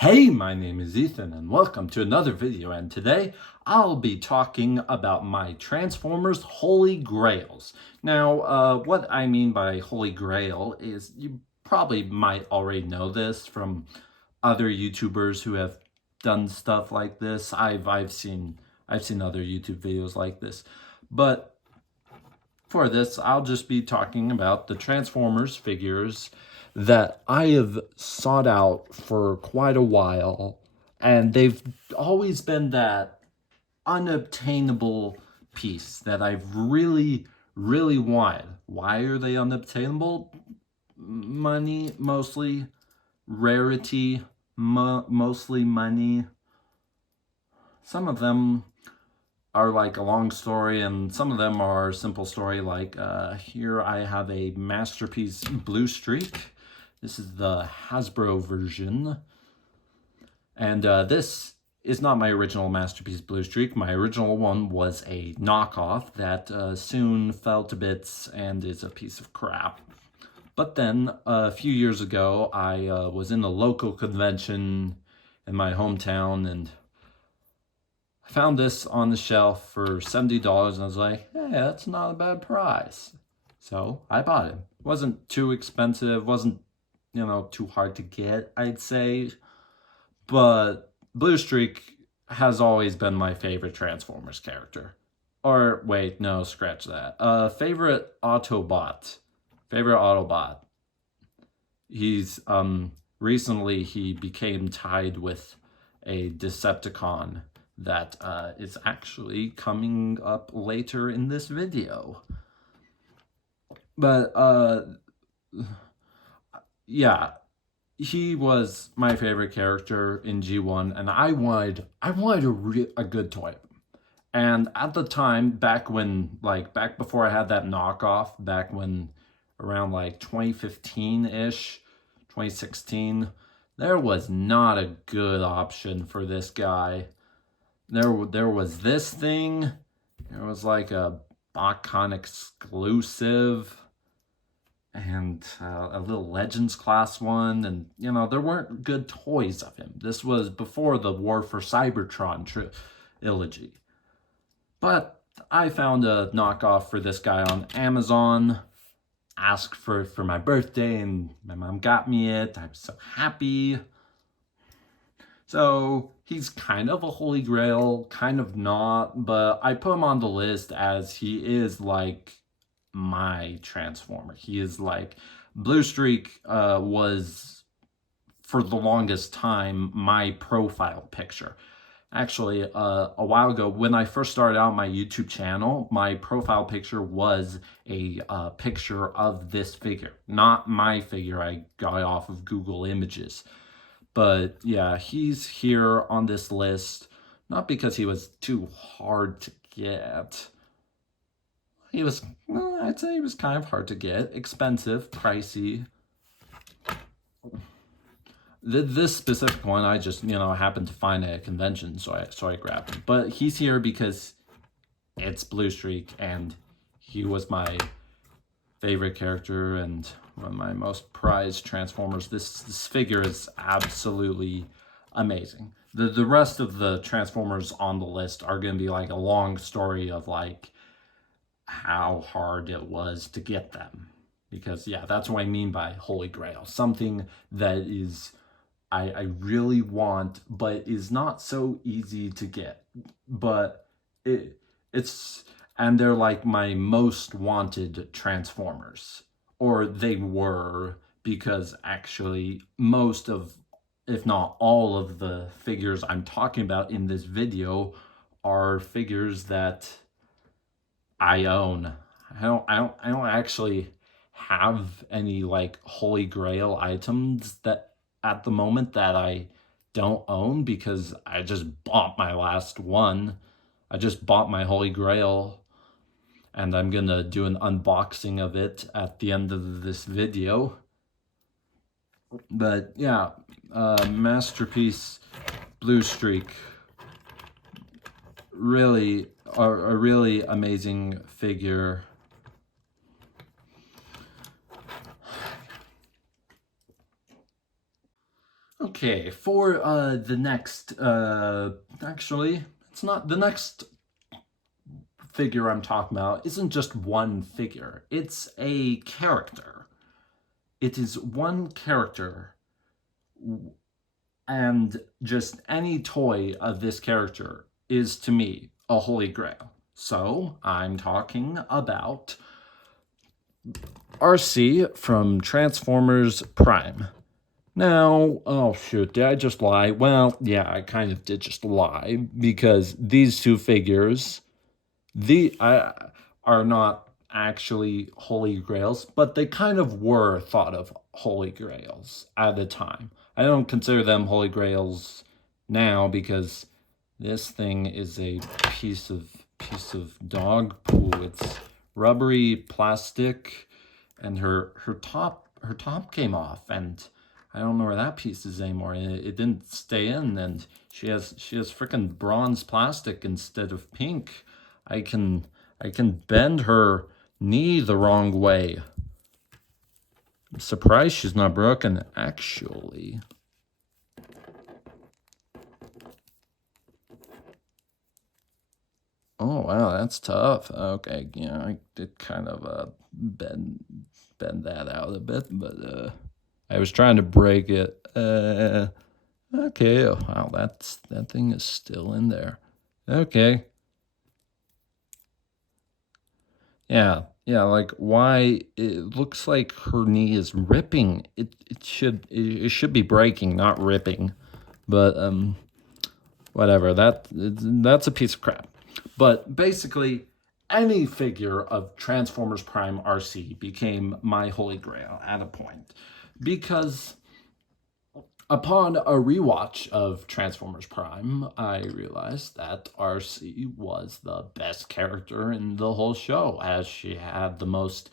Hey, my name is Ethan and welcome to another video, and today I'll be talking about my Transformers Holy Grails. Now, what I mean by Holy Grail is you probably might already know this from other YouTubers who have done stuff like this. I've seen other YouTube videos like this. But for this, I'll just be talking about the Transformers figures that I have sought out for quite a while, and they've always been that unobtainable piece that I've really wanted. Why are they unobtainable? Money, mostly. Rarity, mostly money. Some of them are like a long story, and some of them are a simple story. Like here I have a Masterpiece Blue Streak. This is the Hasbro version. And this is not my original Masterpiece Blue Streak. My original one was a knockoff that soon fell to bits and is a piece of crap. But then a few years ago, I was in a local convention in my hometown, and I found this on the shelf for $70, and I was like, hey, that's not a bad price. So I bought it. It wasn't too expensive, wasn't, too hard to get, I'd say. But Blue Streak has always been my favorite Transformers character. Or, wait, no, scratch that. Favorite Autobot. He's, recently he became tied with a Decepticon that is actually coming up later in this video. But, yeah, he was my favorite character in G1, and I wanted a good toy. And at the time, back before I had that knockoff, back when around like 2015-ish, 2016, there was not a good option for this guy. There was this thing. There was like a BotCon exclusive and a little Legends class one, and there weren't good toys of him. This was before the War for Cybertron trilogy. But I found a knockoff for this guy on Amazon, asked for my birthday, and my mom got me it. I'm so happy. So he's kind of a holy grail, kind of not, but I put him on the list as he is like my Transformer. He is like, Blue Streak was for the longest time my profile picture. Actually, a while ago, when I first started out my YouTube channel, my profile picture was a picture of this figure. Not my figure I got off of Google Images. But yeah, he's here on this list, not because he was too hard to get. He was, I'd say he was kind of hard to get. Expensive, pricey. This specific one, I just, happened to find at a convention, so I grabbed him. But he's here because it's Blue Streak, and he was my favorite character and one of my most prized Transformers. This figure is absolutely amazing. The rest of the Transformers on the list are going to be like a long story of like how hard it was to get them. Because, yeah, that's what I mean by Holy Grail. Something that is I really want, but is not so easy to get. But and they're like my most wanted Transformers. Or they were, because actually most of, if not all of the figures I'm talking about in this video are figures that I own. I don't actually have any like Holy Grail items that at the moment that I don't own, because I just bought my last one. I just bought my Holy Grail, and I'm gonna do an unboxing of it at the end of this video. But yeah, Masterpiece Blue Streak, really a really amazing figure. Okay, for the next, actually, it's not the next figure I'm talking about isn't just one figure, it's a character. It is one character, and just any toy of this character is to me a holy grail. So I'm talking about RC from Transformers Prime. Now, oh shoot, did I just lie? Well, yeah, I kind of did just lie, because these two figures, are not actually holy grails, but they kind of were thought of holy grails at the time. I don't consider them holy grails now, because this thing is a piece of dog poo. It's rubbery plastic, and her top came off, and I don't know where that piece is anymore. It didn't stay in, and she has freaking bronze plastic instead of pink. I can bend her knee the wrong way. I'm surprised she's not broken, actually. Oh wow, that's tough. Okay, yeah, I did kind of bend that out a bit, but I was trying to break it. Okay, oh, wow, that thing is still in there. Okay. Yeah, like why it looks like her knee is ripping. It should be breaking, not ripping. But whatever. That's a piece of crap. But basically, any figure of Transformers Prime RC became my holy grail at a point, because upon a rewatch of Transformers Prime, I realized that RC was the best character in the whole show, as she had the most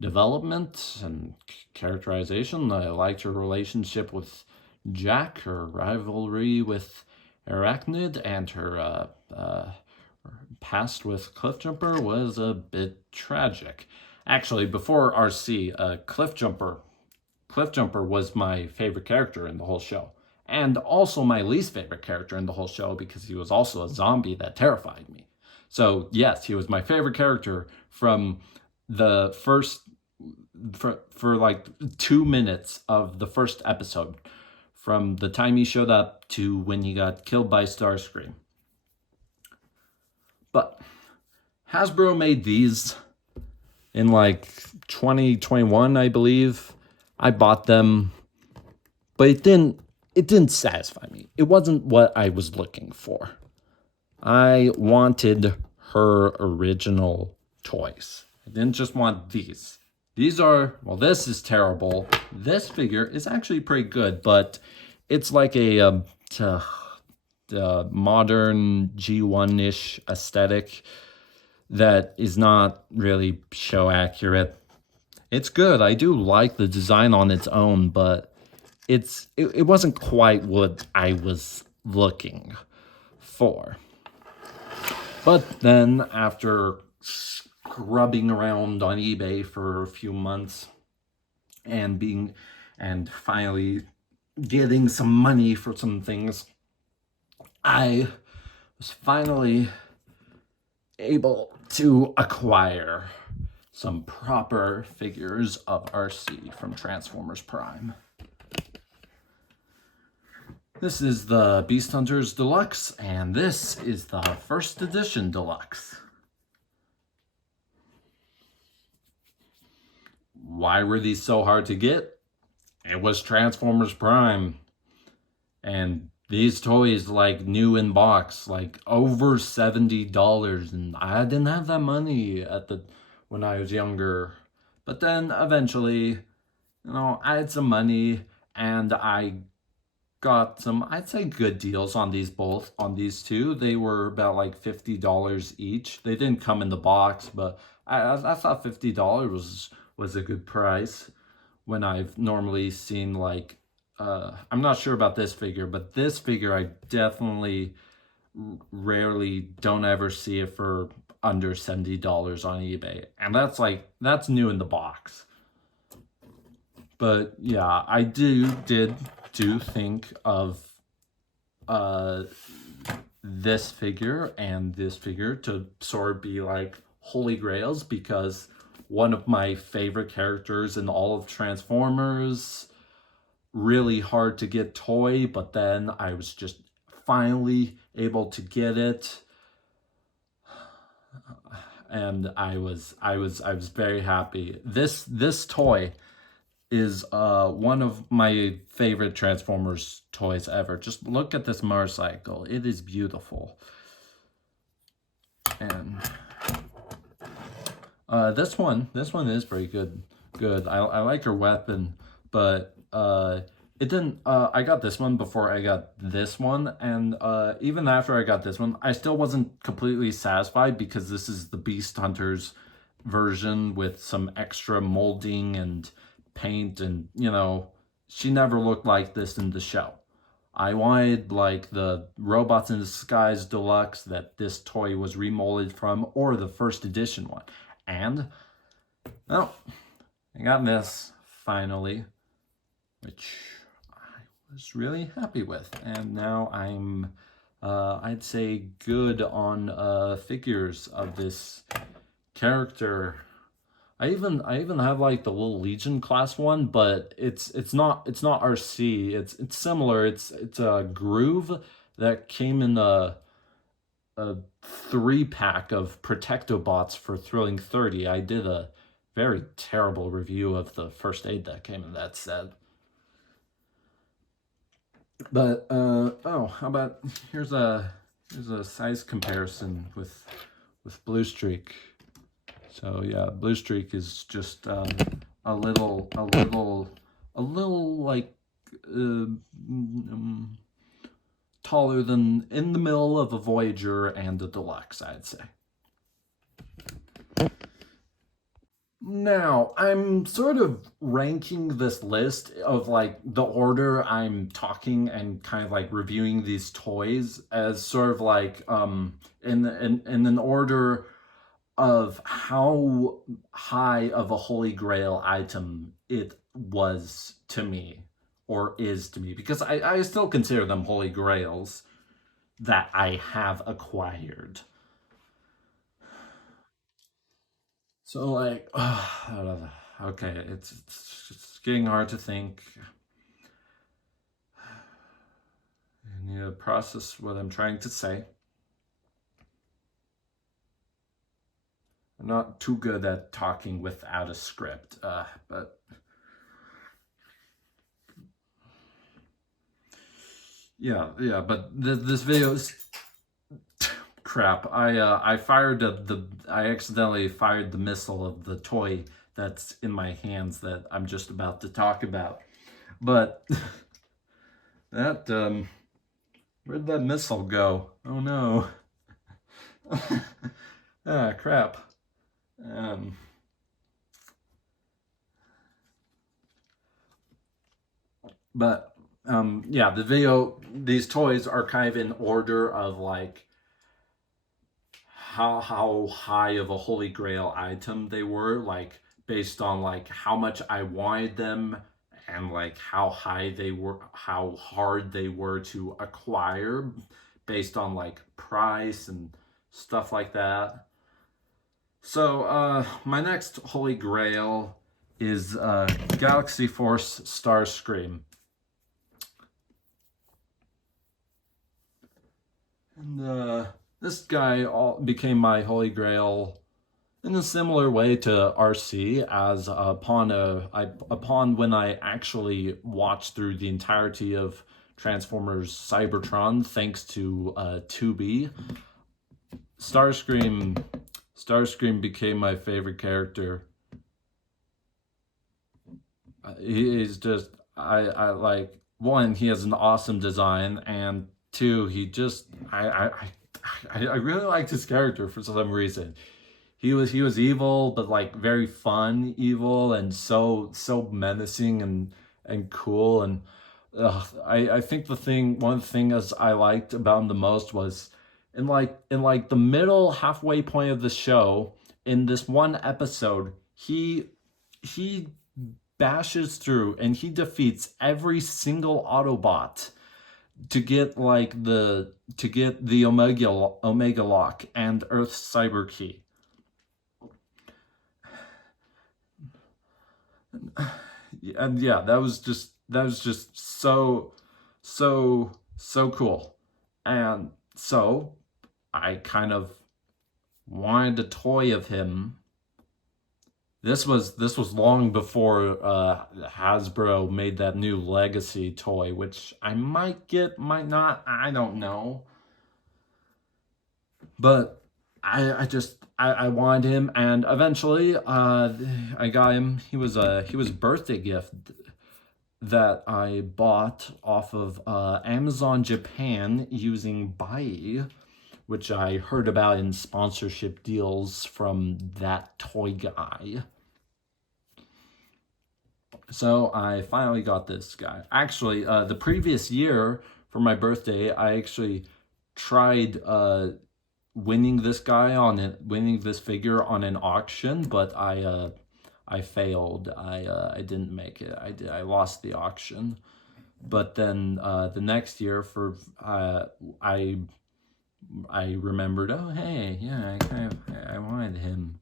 development and characterization. I liked her relationship with Jack, her rivalry with Arachnid, and her past with Cliffjumper was a bit tragic. Actually, before RC, Cliffjumper was my favorite character in the whole show, and also my least favorite character in the whole show, because he was also a zombie that terrified me. So yes, he was my favorite character from the first, for like 2 minutes of the first episode, from the time he showed up to when he got killed by Starscream. But Hasbro made these in like 2021, I believe. I bought them, but it didn't satisfy me. It wasn't what I was looking for. I wanted her original toys. I didn't just want these. These are, well, this is terrible. This figure is actually pretty good, but it's like a modern G1-ish aesthetic that is not really show accurate. It's good. I do like the design on its own, but it wasn't quite what I was looking for. But then, after scrubbing around on eBay for a few months and finally getting some money for some things, I was finally able to acquire some proper figures of RC from Transformers Prime. This is the Beast Hunters Deluxe, and this is the first edition Deluxe. Why were these so hard to get? It was Transformers Prime. And these toys, like, new in box, like over $70, and I didn't have that money when I was younger. But then eventually, I had some money, and I got some, I'd say, good deals on these two. They were about like $50 each. They didn't come in the box, but I thought $50 was a good price, when I've normally seen, like, I'm not sure about this figure, but this figure I definitely rarely don't ever see it for under $70 on eBay. And that's new in the box. But yeah, I did do think of this figure and this figure to sort of be like holy grails, because one of my favorite characters in all of Transformers, really hard to get toy, but then I was just finally able to get it, and I was very happy. This toy is one of my favorite Transformers toys ever. Just look at this motorcycle. It is beautiful. And this one is pretty good. I like her weapon, but it didn't. I got this one before I got this one, and even after I got this one, I still wasn't completely satisfied, because this is the Beast Hunters version with some extra molding and paint, and she never looked like this in the show. I wanted like the Robots in Disguise Deluxe that this toy was remolded from, or the first edition one. And, well, I got this finally, which I was really happy with. And now I'm, I'd say, good on figures of this character. I even have like the little Legion class one, but it's not RC. It's similar. It's a Groove that came in a 3-pack of Protectobots for Thrilling 30. I did a very terrible review of the first aid that came in that set. But oh, how about here's a size comparison with Blue Streak. So yeah, Blue Streak is just a little like taller than in the middle of a Voyager and a Deluxe, I'd say. Now, I'm sort of ranking this list of like the order I'm talking and kind of like reviewing these toys as sort of like in an order of how high of a holy grail item it was to me, or is to me, because I still consider them holy grails that I have acquired. So like, okay, it's getting hard to think. I need to process what I'm trying to say. I'm not too good at talking without a script, but yeah, but this video is crap. I fired I accidentally fired the missile of the toy that's in my hands that I'm just about to talk about. But that where'd that missile go? Oh no. Ah, crap. But yeah, these toys are kind of in order of like how high of a holy grail item they were, like based on like how much I wanted them, and like how high they were, how hard they were to acquire, based on like price and stuff like that. So my next holy grail is Galaxy Force Starscream. And this guy became my holy grail in a similar way to RC, as upon when I actually watched through the entirety of Transformers Cybertron, thanks to Tubi. Starscream became my favorite character. He is just, I like, one, he has an awesome design, and two, he just, I really liked his character for some reason. He was evil, but like very fun evil, and so menacing and cool. And I think one of the things I liked about him the most was in like the middle halfway point of the show, in this one episode, he bashes through and he defeats every single Autobot to get the Omega Lock and Earth's Cyber Key. And yeah, that was just so cool. And so I kind of wanted a toy of him. This was long before Hasbro made that new Legacy toy, which I might get, might not, I don't know. But I wanted him, and eventually I got him. He was a birthday gift that I bought off of Amazon Japan using Bai, which I heard about in sponsorship deals from that toy guy. So I finally got this guy. Actually, the previous year for my birthday, I actually tried winning this figure on an auction, but I failed. I didn't make it. I lost the auction. But then the next year for I remembered, oh hey, yeah, I wanted him,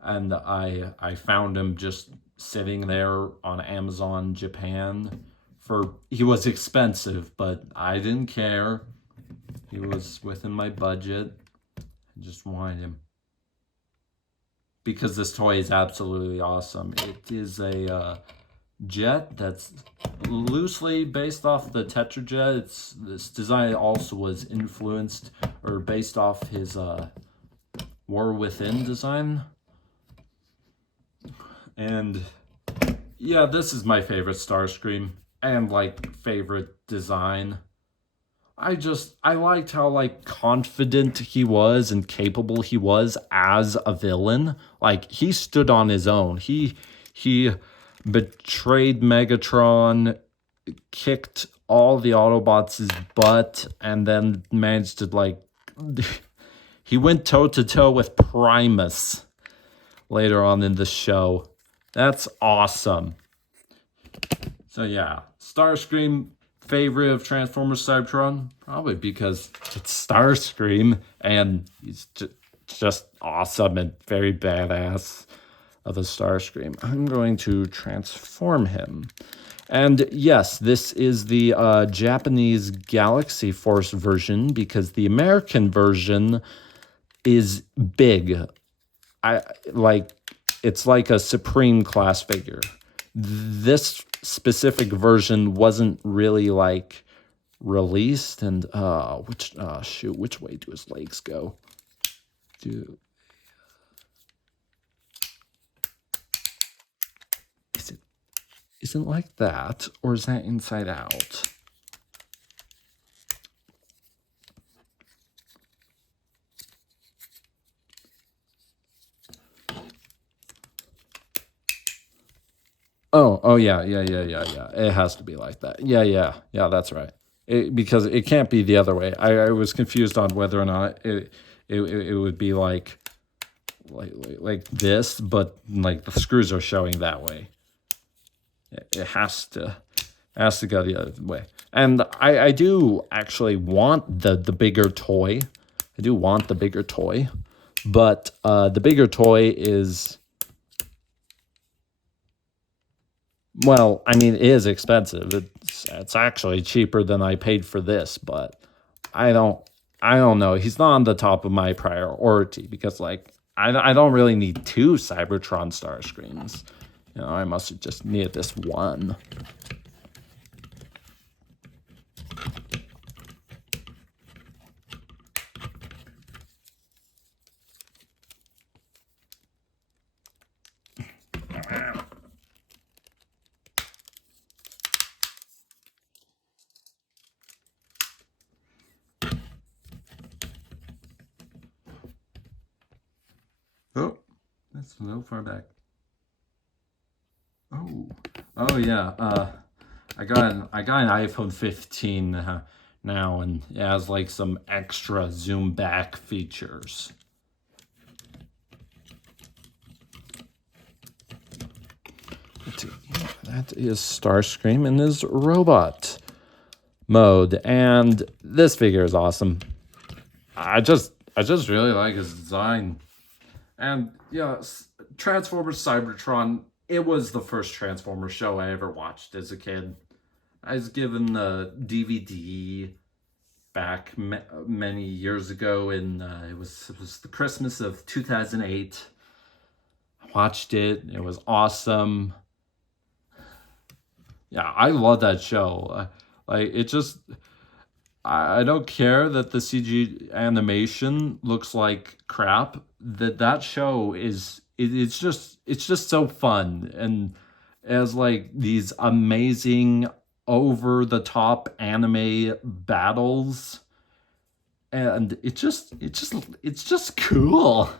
and I found him just sitting there on Amazon Japan he was expensive, but I didn't care. He was within my budget. I just wanted him because this toy is absolutely awesome. It is a jet that's loosely based off the Tetrajet. This design also was influenced or based off his War Within design. And yeah, this is my favorite Starscream and favorite design. I liked how confident he was and capable he was as a villain. He stood on his own. He betrayed Megatron, kicked all the Autobots' butt, and then managed to he went toe-to-toe with Primus later on in the show. That's awesome. So yeah, Starscream, favorite of Transformers Cybertron, probably because it's Starscream and he's just awesome and very badass of a Starscream. I'm going to transform him. And yes, this is the Japanese Galaxy Force version because the American version is big. It's like a Supreme class figure. This specific version wasn't really released, and which way do his legs go? Is it like that, or is that inside out? Oh yeah. It has to be like that. Yeah, that's right. Because it can't be the other way. I was confused on whether or not it would be like this, but the screws are showing that way. It has to go the other way. And I do actually want the bigger toy. I do want the bigger toy, but the bigger toy is, well, I mean, it is expensive. It's actually cheaper than I paid for this, but I don't know. He's not on the top of my priority because I don't really need two Cybertron Starscreams. I must have just needed this one. Oh, that's a little far back. Oh yeah. I got an iPhone 15 now, and it has some extra zoom back features. that is Starscream in his robot mode, and this figure is awesome. I just really like his design. And yeah, Transformers Cybertron, it was the first Transformers show I ever watched as a kid. I was given the DVD back many years ago, and it was the Christmas of 2008. I watched it. It was awesome. Yeah, I love that show. Like, it just, I don't care that the CG animation looks like crap. That show is it's just so fun, and as like these amazing over the top anime battles, and it's just cool.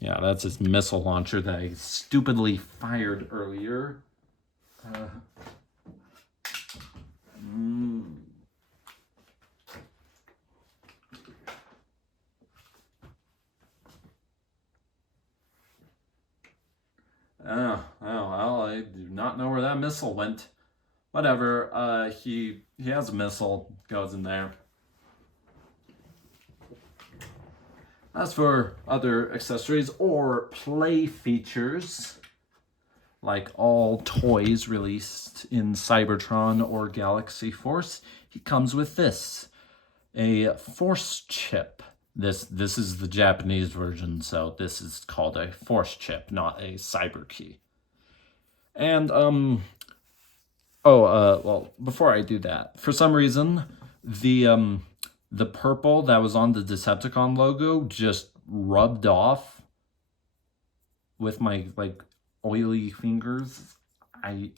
Yeah, that's his missile launcher that I stupidly fired earlier. Oh, well, I do not know where that missile went. Whatever, he has a missile, goes in there. As for other accessories or play features, like all toys released in Cybertron or Galaxy Force, he comes with this, a Force chip. This is the Japanese version, so this is called a Force chip, not a Cyber key. And well, before I do that, for some reason, the purple that was on the Decepticon logo just rubbed off with my like oily fingers. I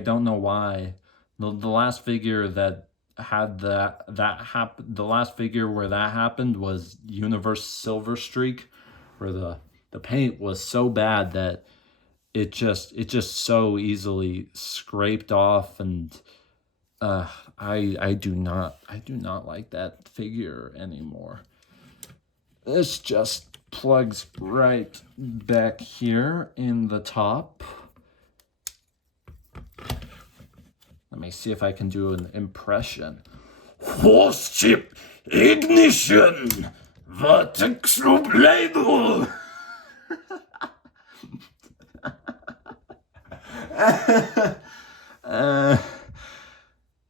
don't know why. The last figure that had the last figure where that happened was Universe Silver Streak, where the paint was so bad that it just so easily scraped off, and I do not like that figure anymore. This just plugs right back here in the top. Let me see if I can do an impression. Force chip ignition! Vertex label!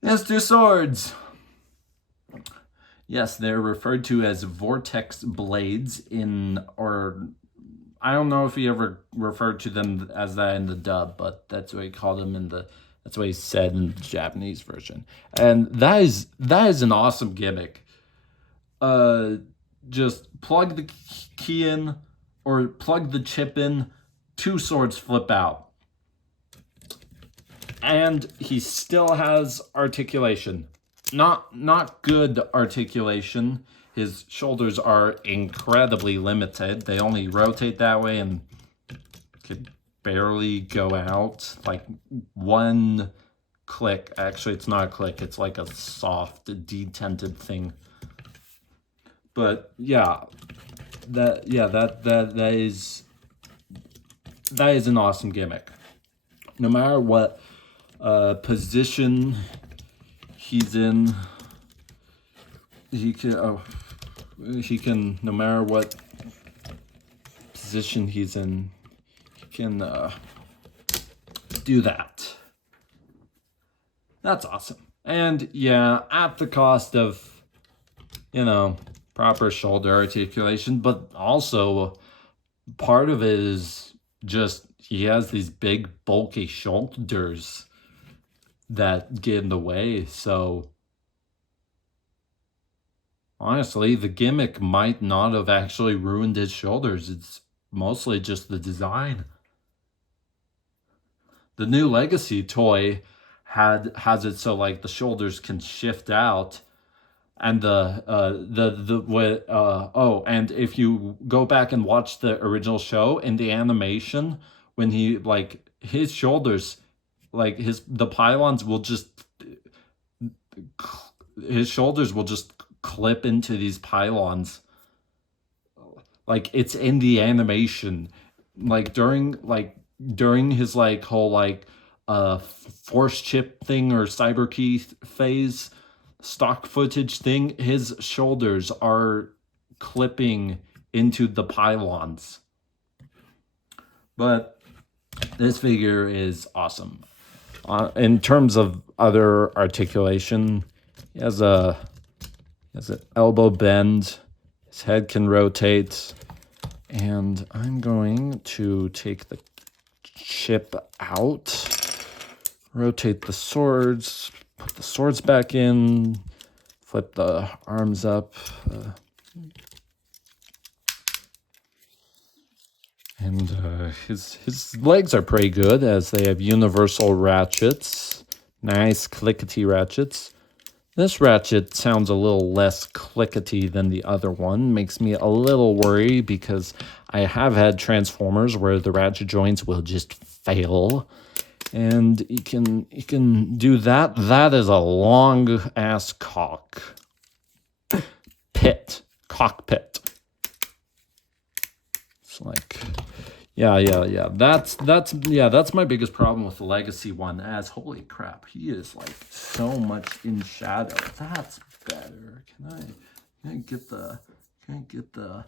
Yes, two swords. Yes, they're referred to as vortex blades or I don't know if he ever referred to them as that in the dub, but that's what he called them that's what he said in the Japanese version. And that is an awesome gimmick. Just plug the key in or plug the chip in, two swords flip out. And he still has articulation. Not good articulation. His shoulders are incredibly limited. They only rotate that way and could barely go out. Like one click. Actually, it's not a click. It's like a soft, detented thing. But yeah, that is an awesome gimmick. No matter what position he's in, he can no matter what position he's in, he can do that. That's awesome. And yeah, at the cost of, proper shoulder articulation, but also part of it is just he has these big bulky shoulders that get in the way. So honestly, the gimmick might not have actually ruined his shoulders. It's mostly just the design. The new Legacy toy has it so like the shoulders can shift out, and and if you go back and watch the original show, in the animation, when he like his shoulders, like the pylons will just, his shoulders will just clip into these pylons. Like, it's in the animation. during his whole force chip thing or cyber key phase stock footage thing, his shoulders are clipping into the pylons. But this figure is awesome. In terms of other articulation, he has an elbow bend, his head can rotate, and I'm going to take the chip out, rotate the swords, put the swords back in, flip the arms up, and his legs are pretty good, as they have universal ratchets, nice clickety ratchets. This ratchet sounds a little less clickety than the other one, makes me a little worried because I have had Transformers where the ratchet joints will just fail. And you can do that. That is a long ass cockpit. It's like, yeah. That's my biggest problem with the Legacy one. As holy crap, he is like so much in shadow. That's better. Can I get the?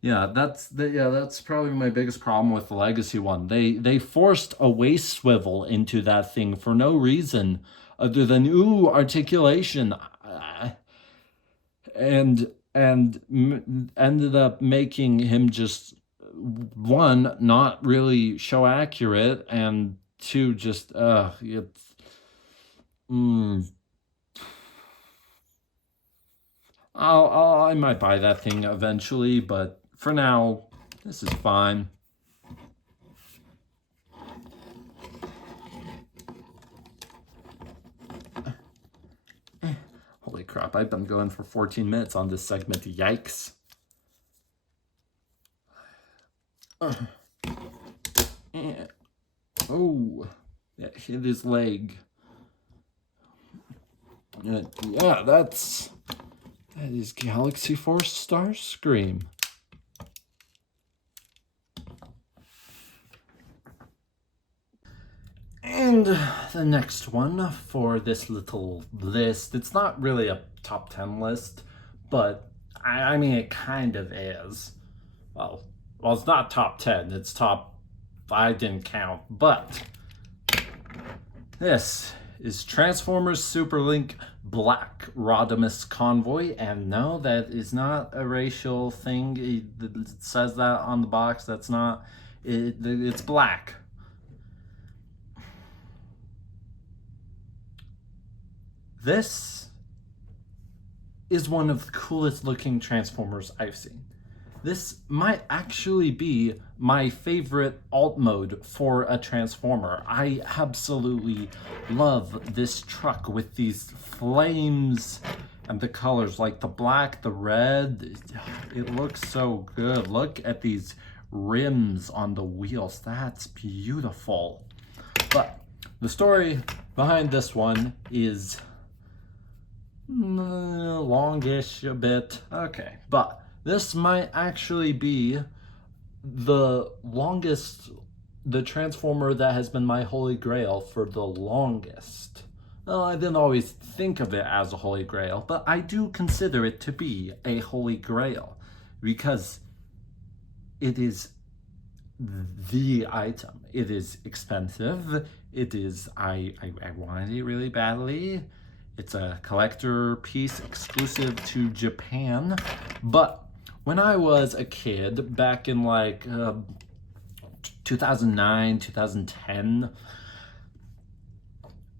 Yeah, that's probably my biggest problem with the Legacy one. They forced a waist swivel into that thing for no reason other than articulation, and ended up making him just, one, not really show accurate, and two, just it's I might buy that thing eventually, but for now, this is fine. Holy crap, I've been going for 14 minutes on this segment. Yikes. Oh, that hit his leg. Yeah, that is Galaxy Force Starscream. And the next one for this little list, it's not really a top 10 list, but I mean, it kind of is. Well, it's not top 10, it's top, I didn't count, but this is Transformers Superlink Black Rodimus Convoy, and no, that is not a racial thing. It says that on the box. That's not it. It's black. This is one of the coolest looking Transformers I've seen. This might actually be my favorite alt mode for a Transformer. I absolutely love this truck with these flames and the colors, like the black, the red. It looks so good. Look at these rims on the wheels. That's beautiful. But the story behind this one is longish a bit. Okay, but this might actually be the Transformer that has been my holy grail for the longest. Well, I didn't always think of it as a holy grail, but I do consider it to be a holy grail because it is the item. It is expensive. It is, I wanted it really badly. It's a collector piece exclusive to Japan. But when I was a kid, back in 2009, 2010,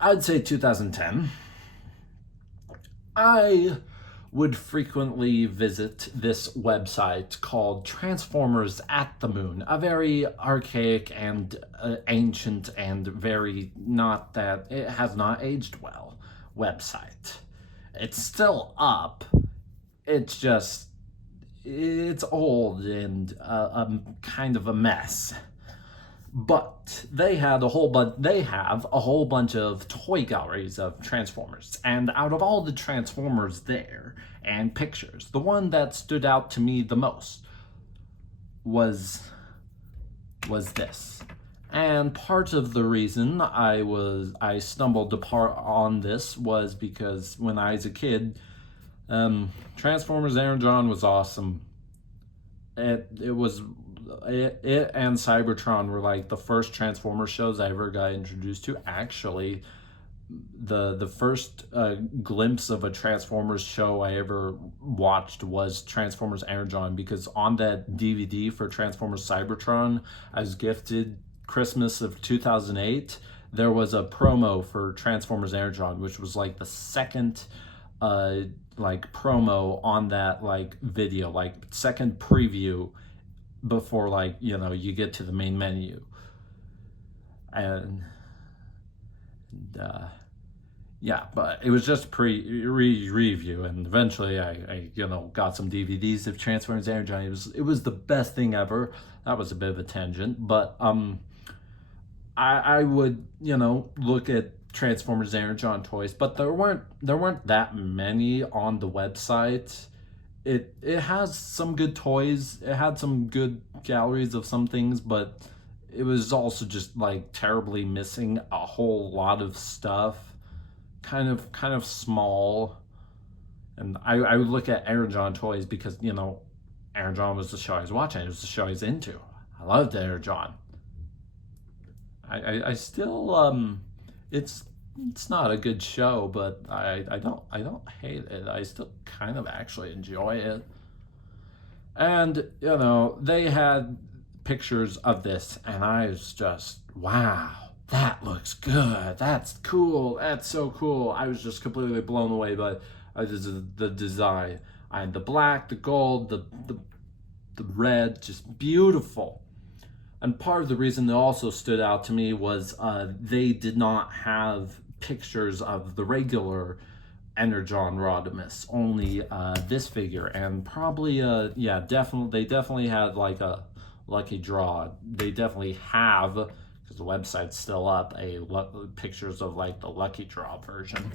I'd say 2010, I would frequently visit this website called Transformers at the Moon, a very archaic and ancient and very it has not aged well website. It's still up. It's just, it's old and kind of a mess. But they have a whole bunch of toy galleries of Transformers, and out of all the Transformers there and pictures, the one that stood out to me the most was was this. And part of the reason I stumbled on this was because when I was a kid, Transformers Energon was awesome. It and Cybertron were like the first Transformers shows I ever got introduced to. Actually, the first glimpse of a Transformers show I ever watched was Transformers Energon, because on that DVD for Transformers Cybertron I was gifted Christmas of 2008, there was a promo for Transformers Energon, which was like the second like promo on that like video, like second preview before, like, you know, you get to the main menu. And yeah, but it was just review, and eventually I you know, got some DVDs of Transformers Energon. It was the best thing ever. That was a bit of a tangent, but I would, you know, look at Transformers Energon toys, but there weren't that many on the website. It has some good toys. It had some good galleries of some things, but it was also just like terribly missing a whole lot of stuff. Kind of small. And I would look at Energon toys because, you know, Energon was the show I was watching. It was the show I was into. I loved Energon. I still it's not a good show, but I don't hate it. I still kind of actually enjoy it. And, you know, they had pictures of this, and I was just, wow, that looks good. That's cool. That's so cool. I was just completely blown away by the design. I had the black, the gold, the red, just beautiful. And part of the reason they also stood out to me was they did not have pictures of the regular Energon Rodimus, only this figure. And probably, yeah, they definitely had like a lucky draw. They definitely have, because the website's still up, pictures of like the lucky draw version.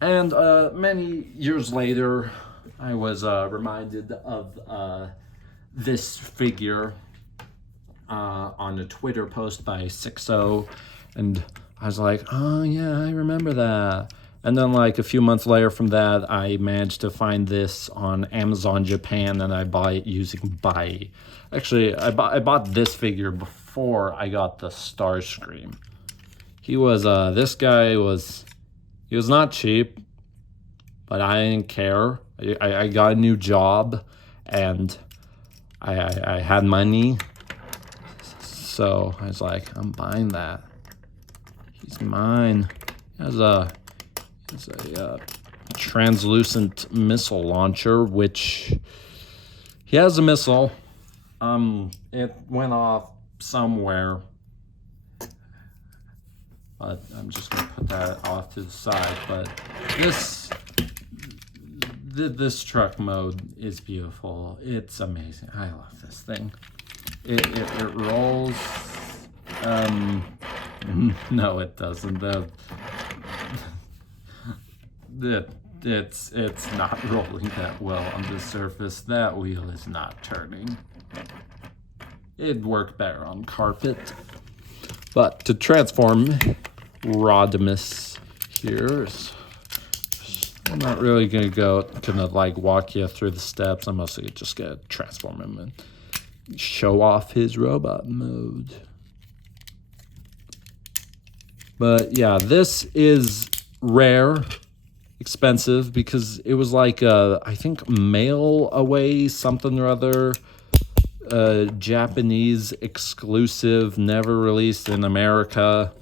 And many years later, I was reminded of this figure on a Twitter post by Sixo, and I was like, oh yeah, I remember that. And then like a few months later from that, I managed to find this on Amazon Japan, and I bought it using Buy. Actually, I bought this figure before I got the Starscream. He was this guy was, he was not cheap, but I didn't care. I got a new job, and I had money. So I was like, I'm buying that. He's mine. He has a translucent missile launcher, which he has a missile. It went off somewhere, but I'm just gonna put that off to the side. But this truck mode is beautiful. It's amazing. I love this thing. It rolls. No, it doesn't. It's not rolling that well on the surface. That wheel is not turning. It'd work better on carpet. But to transform Rodimus here, I'm not really gonna like walk you through the steps. I'm mostly just gonna transform him and show off his robot mode. But yeah, this is rare, expensive, because it was like I think mail away something or other, Japanese exclusive, never released in America.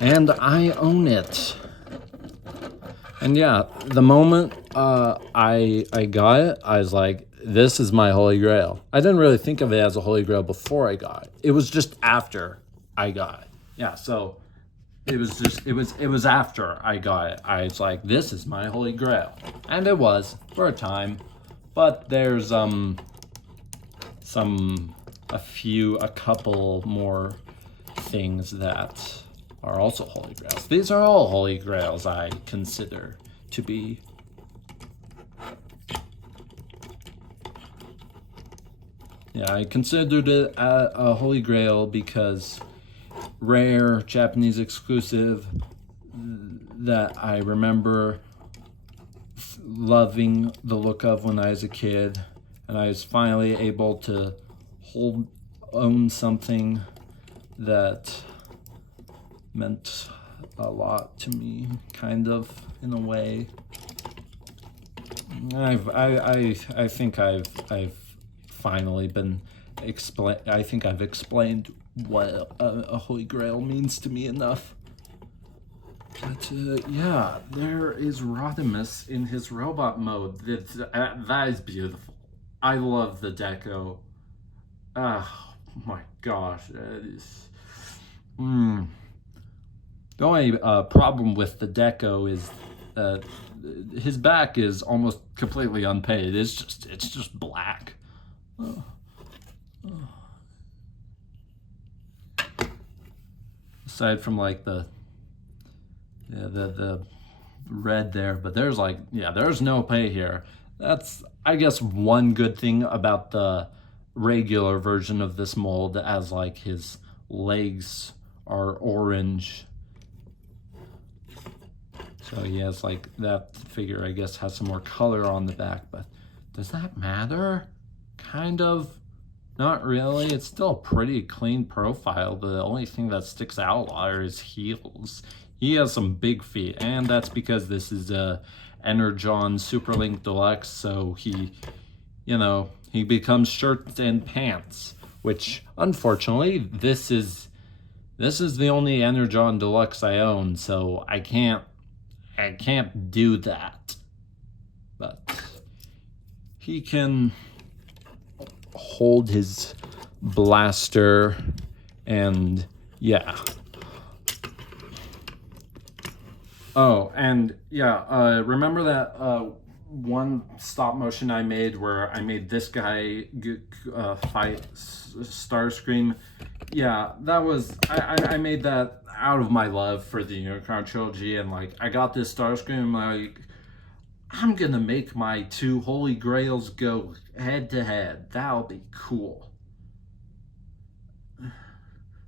And I own it. And yeah, the moment I got it, I was like, this is my holy grail. I didn't really think of it as a holy grail before I got it. It was just after I got it. Yeah, so it was after I got it. I was like, this is my holy grail. And it was for a time. But there's a couple more things that are also Holy Grails. These are all Holy Grails I consider to be. Yeah, I considered it a Holy Grail because rare, Japanese exclusive, that I remember loving the look of when I was a kid, and I was finally able to own something that meant a lot to me, kind of, in a way. I think I've finally been I think I've explained what a Holy Grail means to me enough. But yeah, there is Rodimus in his robot mode. That is beautiful. I love the deco. Oh my gosh, that is. The only problem with the deco is his back is almost completely unpainted. It's just black. Aside from like the red there, but there's like, yeah, there's no pay here. That's, I guess, one good thing about the regular version of this mold, as like his legs are orange. So he has like, that figure I guess has some more color on the back, but does that matter? Kind of. Not really. It's still a pretty clean profile. The only thing that sticks out a lot are his heels. He has some big feet, and that's because this is a Energon Superlink Deluxe, so he, you know, he becomes shirts and pants, which unfortunately this is the only Energon Deluxe I own, so I can't do that. But he can hold his blaster, and yeah. Oh, and yeah, remember that one stop motion I made where I made this guy fight Starscream? Yeah, that was, I made that out of my love for the Unicorn Trilogy, and like, I got this Starscream, like, I'm gonna make my two Holy Grails go head to head. That'll be cool.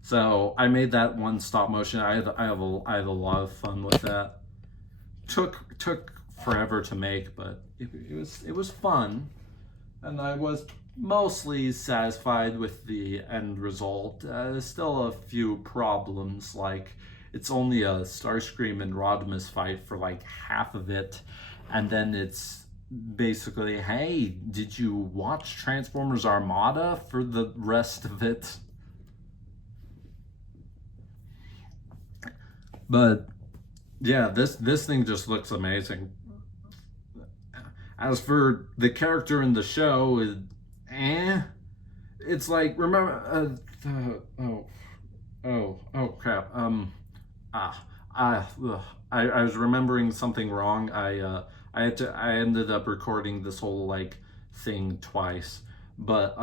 So I made that one stop motion. I had a lot of fun with that. Took forever to make, but it was fun, and I was mostly satisfied with the end result. There's still a few problems, like it's only a Starscream and Rodimus fight for like half of it, and then it's basically, hey, did you watch Transformers Armada for the rest of it? But yeah, this thing just looks amazing. As for the character in the show, it's like, remember, oh crap. I was remembering something wrong. I ended up recording this whole like thing twice. But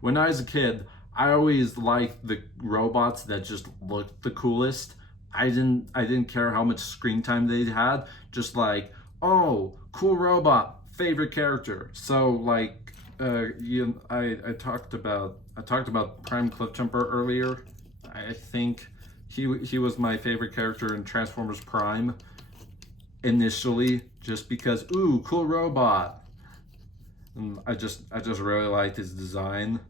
when I was a kid, I always liked the robots that just looked the coolest. I didn't care how much screen time they had. Just like, oh, cool robot, favorite character. So like, I talked about Prime Cliffjumper earlier. I think he was my favorite character in Transformers Prime initially, just because, ooh, cool robot. And I just really liked his design.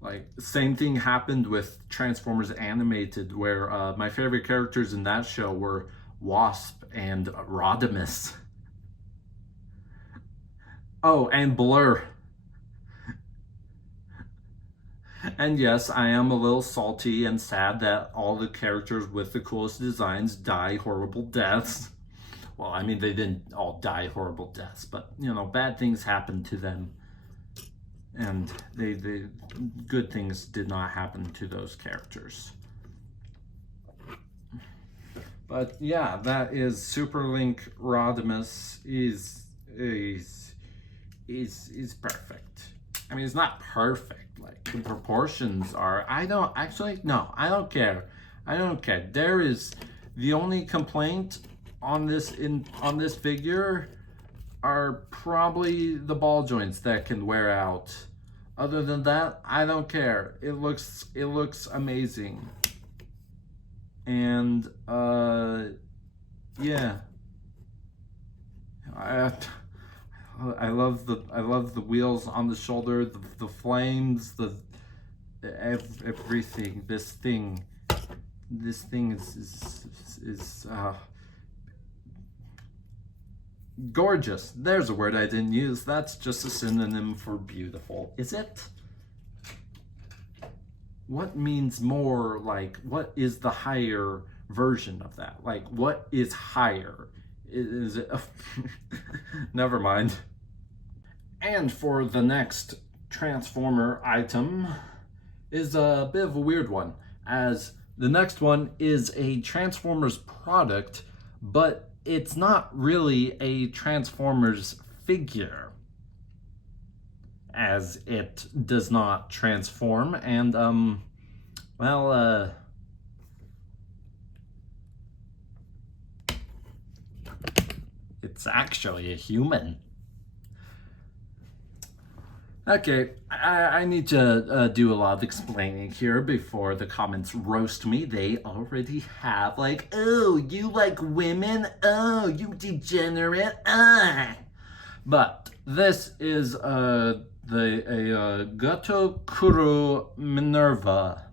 Like, same thing happened with Transformers Animated, where my favorite characters in that show were Wasp and Rodimus. Oh, and Blur. And yes, I am a little salty and sad that all the characters with the coolest designs die horrible deaths. Well, I mean, they didn't all die horrible deaths, but, you know, bad things happened to them. And they good things did not happen to those characters. But yeah, that is Superlink Rodimus is perfect. I mean, it's not perfect. Like, the proportions are, I don't, actually, no, I don't care. I don't care. There is, the only complaint on this figure are probably the ball joints that can wear out. Other than that, I don't care. It looks amazing. And yeah. I love the wheels on the shoulder, the flames, everything. This thing is gorgeous. There's a word I didn't use. That's just a synonym for beautiful. Is it? What means more, like, what is the higher version of that? Like, what is higher? Is it? Never mind. And for the next Transformer item is a bit of a weird one, as the next one is a Transformers product, but it's not really a Transformers figure, as it does not transform, and well, it's actually a human. Okay, I need to do a lot of explaining here before the comments roast me. They already have, like, oh, you like women? Oh, you degenerate? But this is the Gato Kuro Minerva.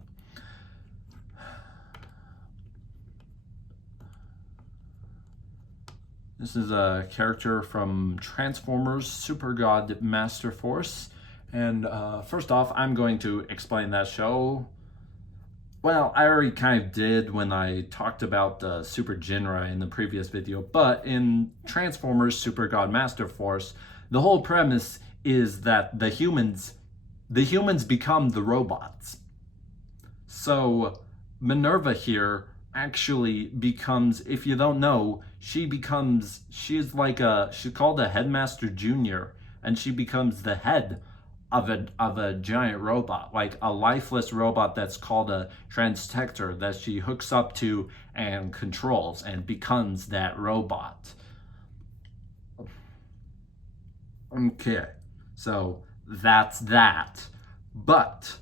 This is a character from Transformers Super God Masterforce. And first off, I'm going to explain that show. Well, I already kind of did when I talked about the Super Jinra in the previous video, but in Transformers Super God Masterforce, the whole premise is that the humans become the robots. So Minerva here actually becomes, if you don't know, she's called a Headmaster Junior, and she becomes the head of a giant robot, like a lifeless robot that's called a transtector, that she hooks up to and controls and becomes that robot. Okay, so that's that. But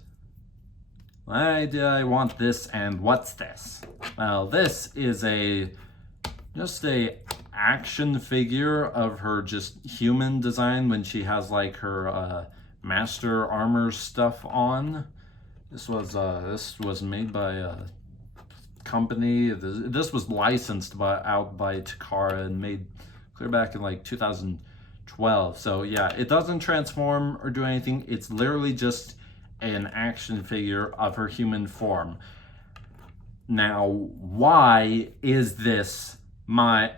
why did I want this, and what's this? Well, this is just a action figure of her just human design when she has like her master armor stuff on. This was made by a company. This was licensed out by Takara and made clear back in like 2012. So yeah, it doesn't transform or do anything. It's literally just an action figure of her human form. Now, why is this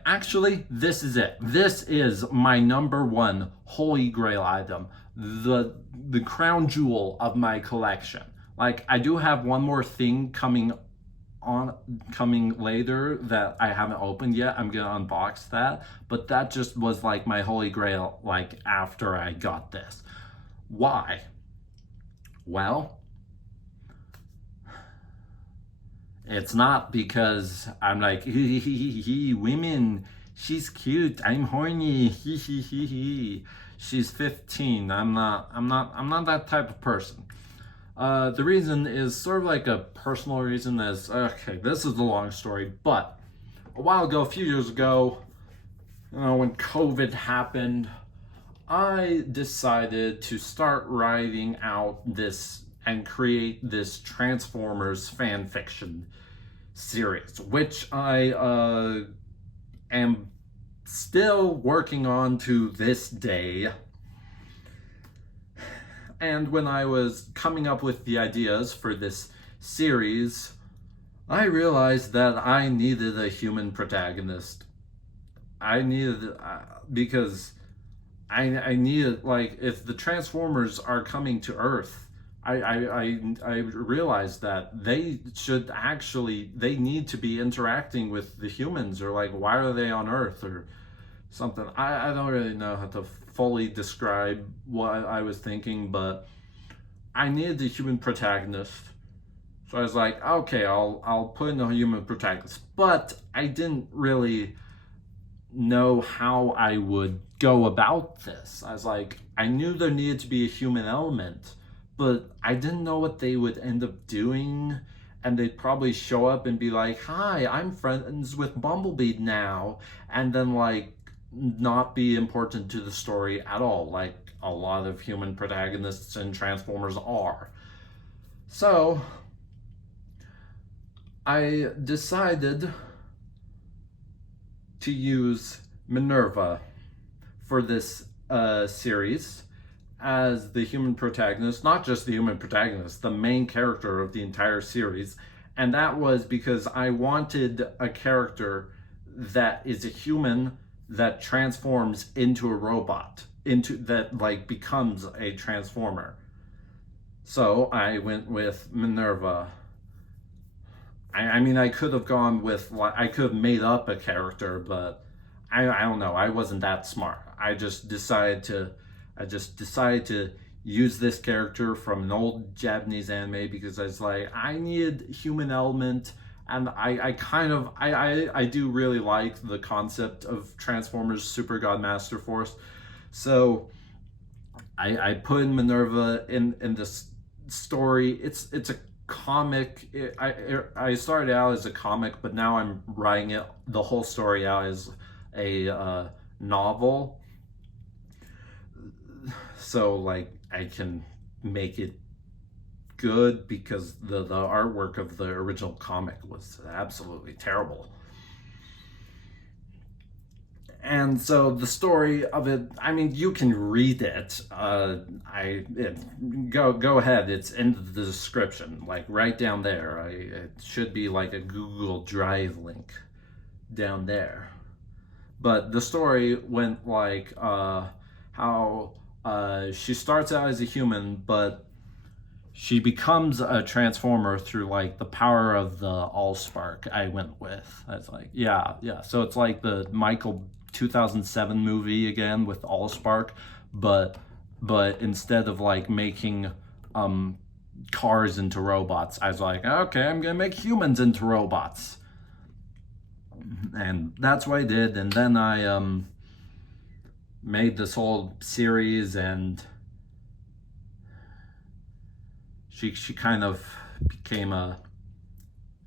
actually, this is it. This is my #1 holy grail item, the crown jewel of my collection. Like, I do have one more thing coming later that I haven't opened yet. I'm gonna unbox that, but that just was like my holy grail, like, after I got this. Why? Well, it's not because I'm like, women, she's cute, I'm horny, she's 15. I'm not that type of person. The reason is sort of like a personal reason. Okay, this is a long story, but a while ago, a few years ago, when COVID happened, I decided to start writing out this and create this Transformers fan fiction series, which I am still working on to this day. And when I was coming up with the ideas for this series, I realized that I needed a human protagonist. I needed, because I needed, like, if the Transformers are coming to Earth, I realized that they need to be interacting with the humans, or like, why are they on Earth or something. I don't really know how to fully describe what I was thinking, but I needed a human protagonist. So I was like, okay, I'll put in a human protagonist. But I didn't really know how I would go about this. I was like, I knew there needed to be a human element, but I didn't know what they would end up doing. And they'd probably show up and be like, hi, I'm friends with Bumblebee now. And then like not be important to the story at all, like a lot of human protagonists in Transformers are. So I decided to use Minerva for this series as the human protagonist, not just the human protagonist, the main character of the entire series. And that was because I wanted a character that is a human that transforms into a robot, into that like becomes a transformer. So I went with Minerva. I mean, I could have gone with, I could have made up a character, but I don't know. I wasn't that smart. I just decided to use this character from an old Japanese anime because I was like, I needed human element, and I do really like the concept of Transformers Super God Masterforce. So I put in Minerva in this story. It's a comic. I started out as a comic, but now I'm writing it the whole story out as a novel. So like I can make it good because the artwork of the original comic was absolutely terrible. And so the story of it, I mean, you can read it. Go ahead. It's in the description, like right down there. It should be like a Google Drive link down there. But the story went like how she starts out as a human, but she becomes a transformer through like the power of the Allspark. I went with. I was like, yeah. So it's like the Michael 2007 movie again with Allspark, but instead of like making cars into robots, I was like, okay, I'm gonna make humans into robots, and that's what I did. And then I made this whole series, and she kind of became a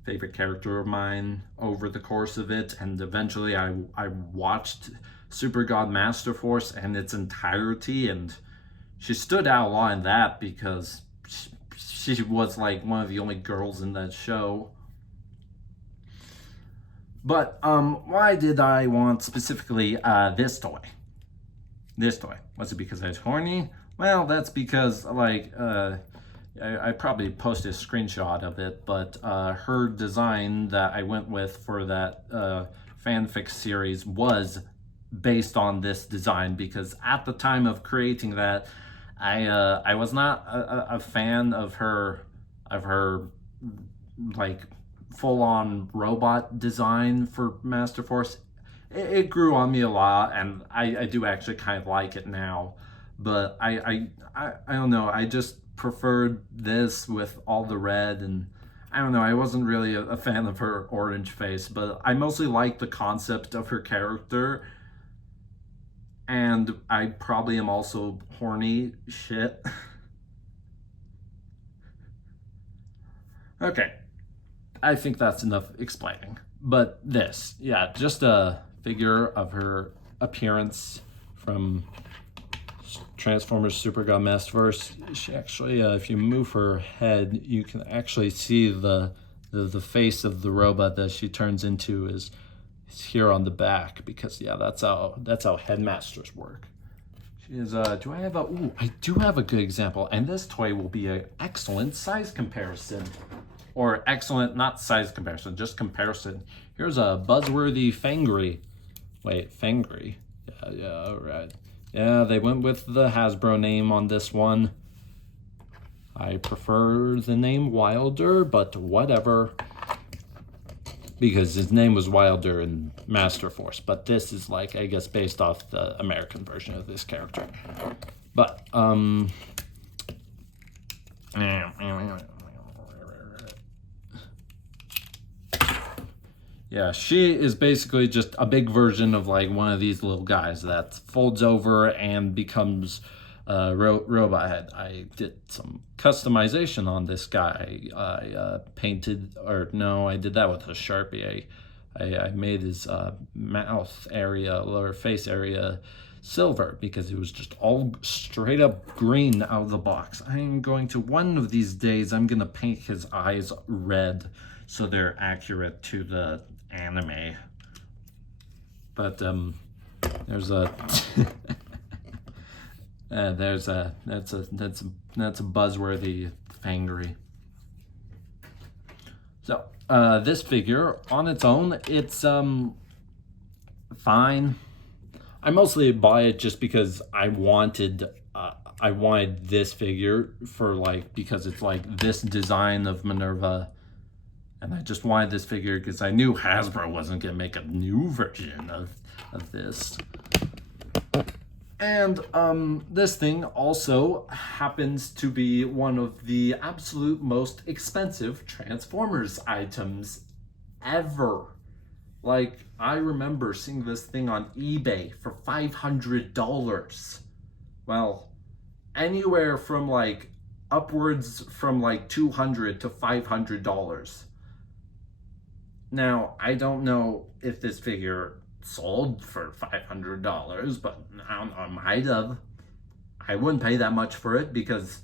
favorite character of mine over the course of it. And eventually I watched Super God Masterforce in its entirety, and she stood out a lot in that because she was like one of the only girls in that show. But why did I want specifically this toy? Was it because I was horny? Well, that's because like I probably posted a screenshot of it, but her design that I went with for that fanfic series was based on this design, because at the time of creating that, I was not a fan of her like full-on robot design for Masterforce. It grew on me a lot, and I do actually kind of like it now, but I don't know, I just preferred this with all the red, and I don't know, I wasn't really a fan of her orange face, but I mostly liked the concept of her character, and I probably am also horny shit. Okay, I think that's enough explaining. But this, yeah, just a figure of her appearance from Transformers Super God Masterverse. She actually, if you move her head, you can actually see the face of the robot that she turns into is here on the back, because yeah, that's how headmasters work. She is do I have a I do have a good example, and this toy will be an excellent size comparison. Or excellent, not size comparison, just comparison. Here's a buzzworthy Fangry. Wait, Fangry. Yeah, all right. Yeah, they went with the Hasbro name on this one. I prefer the name Wilder, but whatever. because his name was Wilder in Masterforce, but this is like, I guess, based off the American version of this character. But yeah, she is basically just a big version of like one of these little guys that folds over and becomes robot head. I did some customization on this guy. I painted, or no, I did that with a Sharpie. I made his mouth area, lower face area, silver because it was just all straight up green out of the box. I'm going to, one of these days, I'm going to paint his eyes red so they're accurate to the anime. But there's a that's a buzzworthy fangery. So this figure on its own, it's fine. I mostly buy it just because I wanted this figure for like, because it's like this design of Minerva, and I just wanted this figure because I knew Hasbro wasn't gonna make a new version of this. And this thing also happens to be one of the absolute most expensive Transformers items ever. Like, I remember seeing this thing on eBay for $500. Well, anywhere from like upwards from like $200 to $500. Now, I don't know if this figure sold for $500, but I might have. I wouldn't pay that much for it because,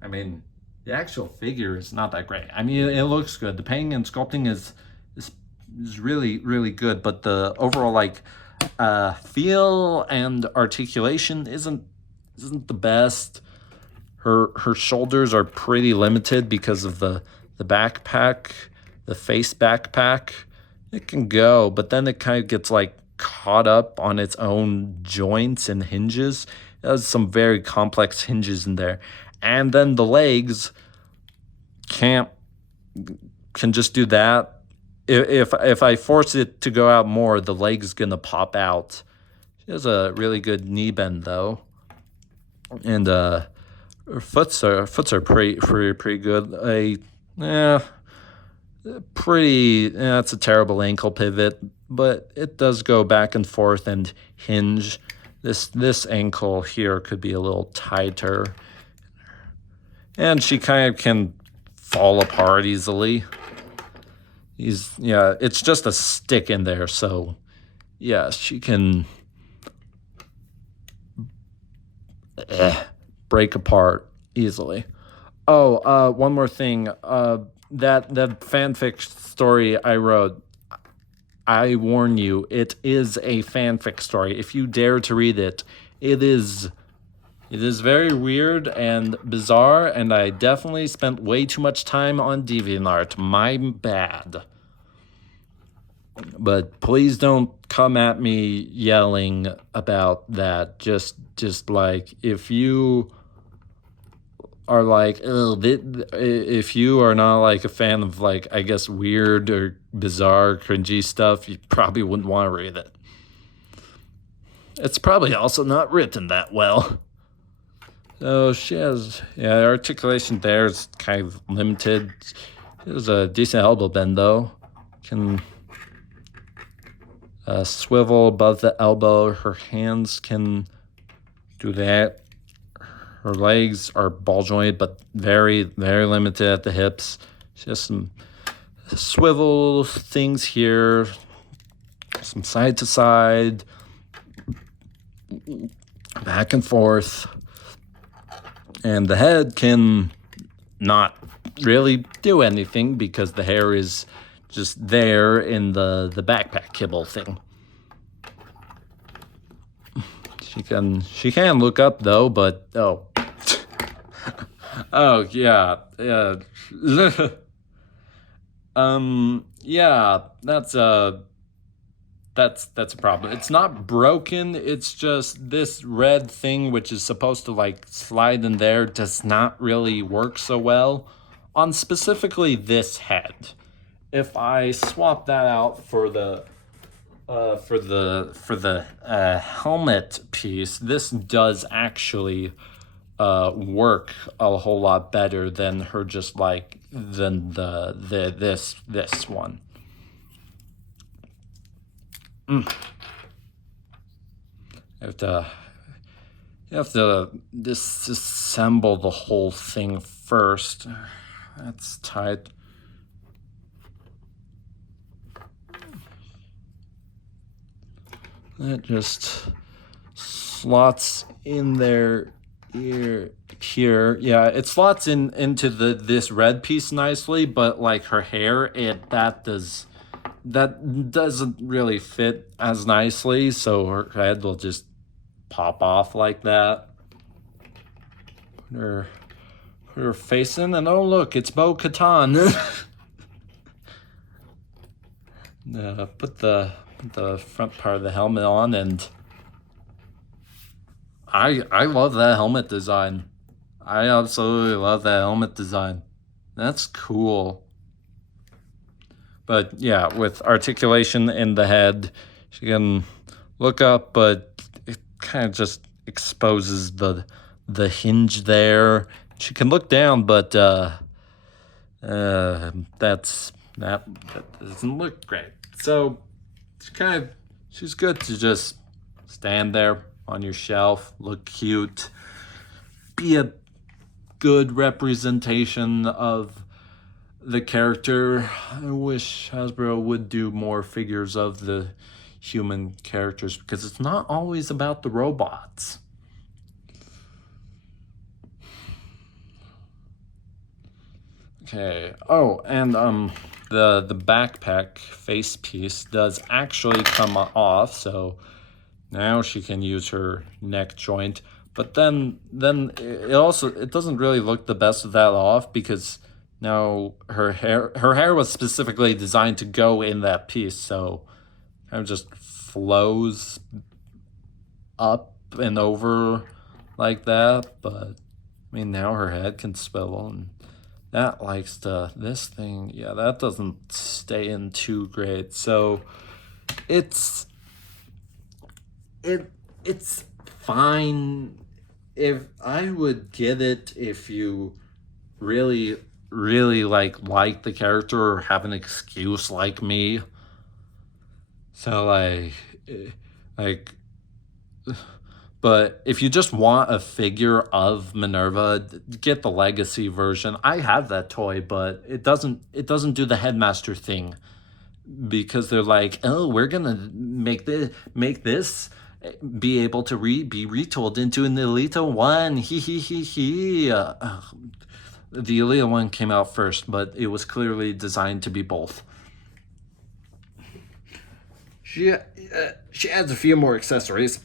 I mean, the actual figure is not that great. I mean, it looks good. The painting and sculpting is really, really good, but the overall like feel and articulation isn't the best. Her shoulders are pretty limited because of the backpack, the face backpack. It can go, but then it kind of gets like caught up on its own joints and hinges. It has some very complex hinges in there. And then the legs can just do that. If I force it to go out more, the leg's gonna pop out. She has a really good knee bend though. And her foots are pretty good. It's a terrible ankle pivot, but it does go back and forth and hinge. This ankle here could be a little tighter. And she kind of can fall apart easily. It's just a stick in there, so yeah, she can break apart easily. Oh, one more thing. That fanfic story I wrote, I warn you, it is a fanfic story. If you dare to read it, it is very weird and bizarre, and I definitely spent way too much time on DeviantArt. My bad. But please don't come at me yelling about that. Just like, if you are like, if you are not like a fan of like, I guess, weird or bizarre, cringy stuff, you probably wouldn't want to read it. It's probably also not written that well. So she has, articulation there is kind of limited. She has a decent elbow bend though. Can swivel above the elbow. Her hands can do that. Her legs are ball jointed, but very, very limited at the hips. She has some swivel things here, some side to side, back and forth. And the head can not really do anything because the hair is just there in the backpack kibble thing. She can look up though, but oh yeah. That's a problem. It's not broken, it's just this red thing which is supposed to like slide in there does not really work so well on specifically this head. if I swap that out for the helmet piece, this does actually work a whole lot better than her just like than this one. You have to disassemble the whole thing first. That's tight. That just slots in there here. Yeah, it slots into this red piece nicely, but like her hair, that doesn't really fit as nicely, so her head will just pop off like that. Put her face in, and oh look, it's Bo-Katan. Put the front part of the helmet on, and I love that helmet design. I absolutely love that helmet design. That's cool. But yeah, with articulation in the head, she can look up, but it kind of just exposes the hinge there. She can look down, but that doesn't look great. So she's good to just stand there on your shelf, look cute, be a good representation of the character. I wish Hasbro would do more figures of the human characters, because it's not always about the robots. Okay. Oh, and the backpack face piece does actually come off, so now she can use her neck joint. But then it doesn't really look the best of that off, because now her hair was specifically designed to go in that piece, so kind of just flows up and over like that. But I mean, now her head can swivel, and that likes to, this thing, yeah, that doesn't stay in too great. So it's fine. If I would get it if you really like the character or have an excuse like me. So like but if you just want a figure of Minerva, get the Legacy version. I have that toy, but it doesn't do the Headmaster thing, because they're like, oh, we're gonna make this be able to be retooled into an Elita one. He. The Elita one came out first, but it was clearly designed to be both. She adds a few more accessories.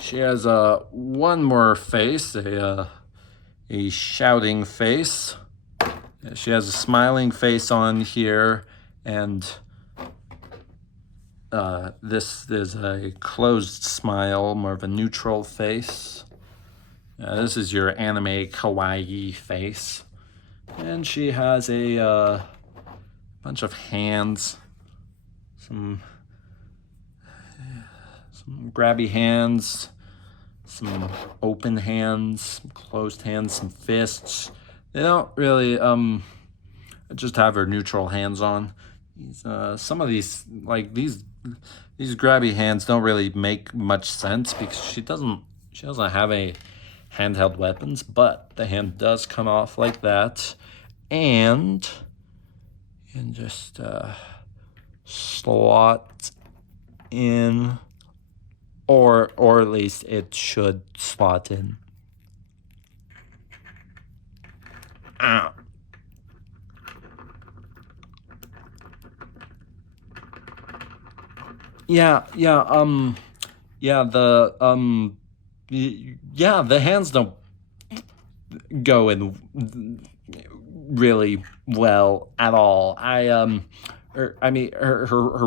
She has one more face, a shouting face. She has a smiling face on here, and this is a closed smile, more of a neutral face. This is your anime kawaii face. And she has a bunch of hands, some grabby hands, some open hands, some closed hands, some fists. They don't really just have her neutral hands on. Some of these, like these grabby hands, don't really make much sense, because she doesn't have a handheld weapons, but the hand does come off like that, and just slot in, or at least it should slot in. Ow. The hands don't go in really well at all. Her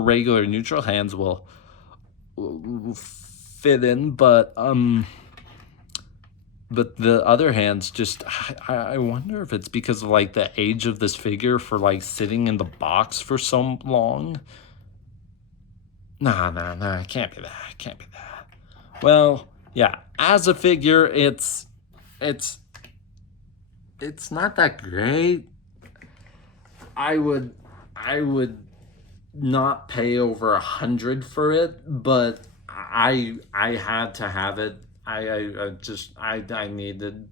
regular neutral hands will fit in, but but the other hand's just, I wonder if it's because of like the age of this figure for like sitting in the box for so long. Nah, it can't be that. It can't be that. Well, yeah, as a figure, it's not that great. I would not pay over 100 for it, but I had to have it. I needed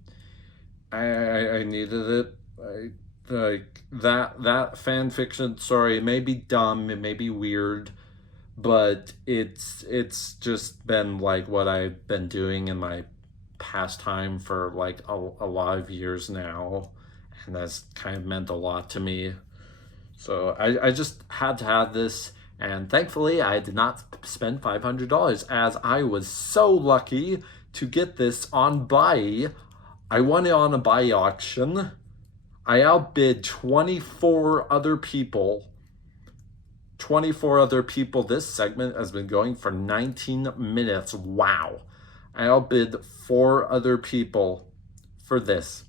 I needed it. Like that fan fiction. Sorry, it may be dumb, it may be weird, but it's just been like what I've been doing in my pastime for like a lot of years now, and that's kind of meant a lot to me. So I just had to have this, and thankfully I did not spend $500 as I was so lucky to get this on buy. I won it on a buy auction. I outbid 24 other people. 24 other people. This segment has been going for 19 minutes. Wow. I outbid 4 other people for this.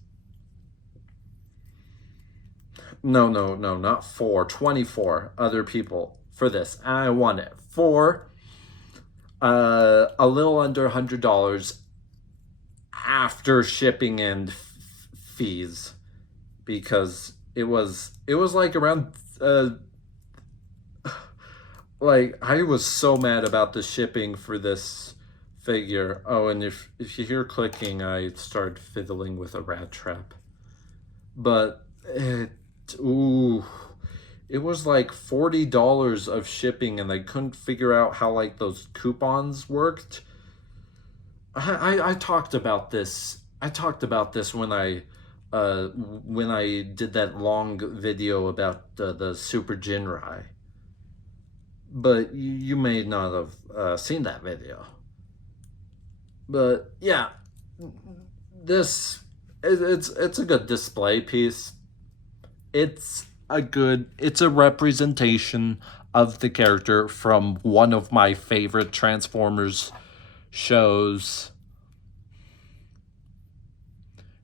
No, not 4. 24 other people for this. And I won it for a little under $100 after shipping and fees, because it was like around like I was so mad about the shipping for this figure. Oh, and if you hear clicking, I started fiddling with a rat trap. But it was like $40 of shipping, and I couldn't figure out how like those coupons worked. I talked about this. I talked about this when I did that long video about the Super Jinrai. But you may not have seen that video. But yeah, it's a good display piece. It's a representation of the character from one of my favorite Transformers shows,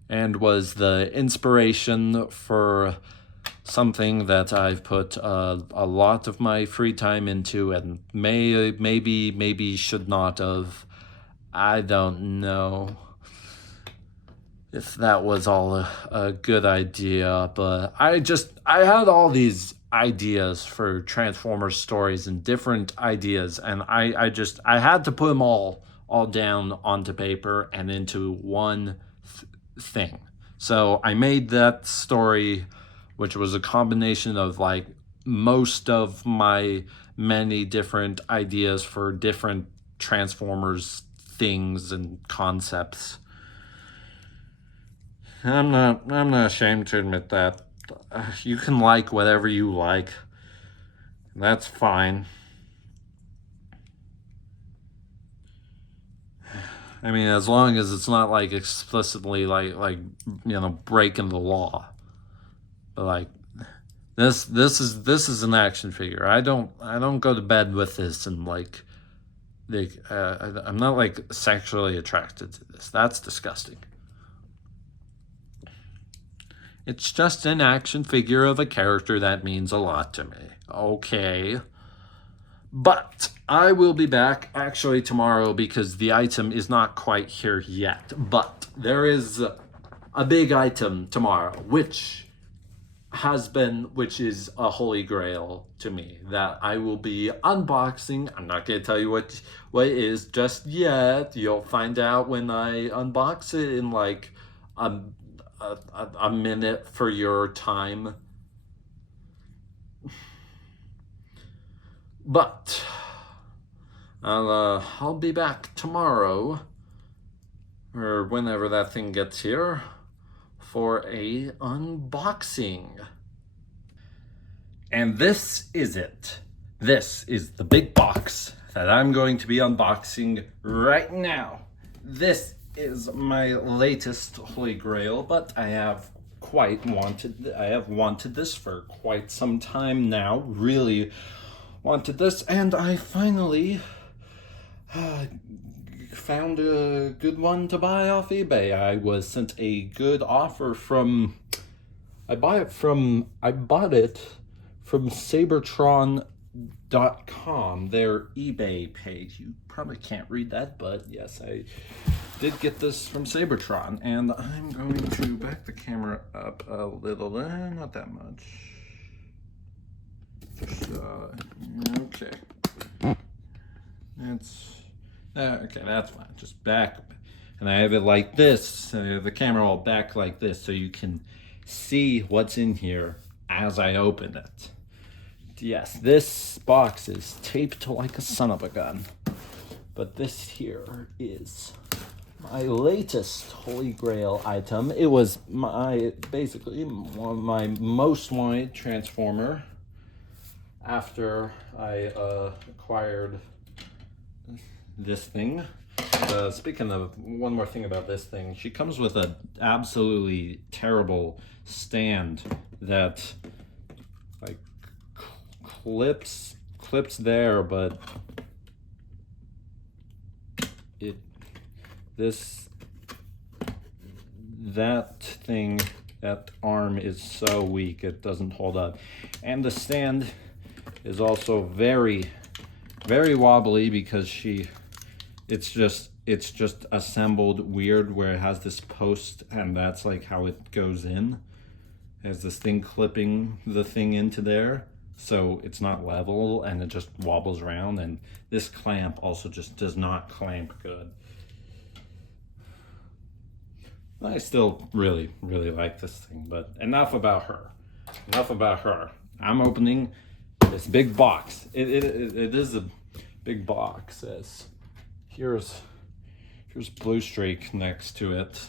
and was the inspiration for something that I've put a lot of my free time into, and maybe should not have. I don't know if that was all a good idea, but I had all these ideas for Transformers stories and different ideas, and I had to put them all down onto paper and into one thing. So I made that story, which was a combination of like most of my many different ideas for different Transformers things and concepts. I'm not ashamed to admit that. You can like whatever you like. That's fine. I mean, as long as it's not like explicitly like breaking the law. But like this is an action figure. I don't go to bed with this and like I'm not like sexually attracted to this. That's disgusting. It's just an action figure of a character that means a lot to me. Okay. But I will be back actually tomorrow, because the item is not quite here yet. But there is a big item tomorrow, which is a holy grail to me, that I will be unboxing. I'm not going to tell you what it is just yet. You'll find out when I unbox it in like a minute for your time. But I'll be back tomorrow, or whenever that thing gets here, for a unboxing. And this is it. This is the big box that I'm going to be unboxing right now. This is my latest Holy Grail, but I have wanted this for quite some time now. Really wanted this, and I finally found a good one to buy off eBay. I was sent a good offer from, I bought it from Sabertron.com, their eBay page. You probably can't read that, but yes, I did get this from Sabertron, and I'm going to back the camera up a little, not that much. Okay. Okay, that's fine. Just back. And I have it like this. I have the camera all back like this so you can see what's in here as I open it. Yes, this box is taped like a son of a gun. But this here is my latest Holy Grail item. It was basically my most wanted Transformer after I acquired this thing. Speaking of, one more thing about this thing, she comes with an absolutely terrible stand that like clips there, but that arm is so weak it doesn't hold up, and the stand is also very, very wobbly because it's just assembled weird where it has this post and that's like how it goes in. It has this thing clipping the thing into there, so it's not level and it just wobbles around, and this clamp also just does not clamp good. I still really, really like this thing, but enough about her. I'm opening this big box. It is a big box. Here's Blue Streak next to it.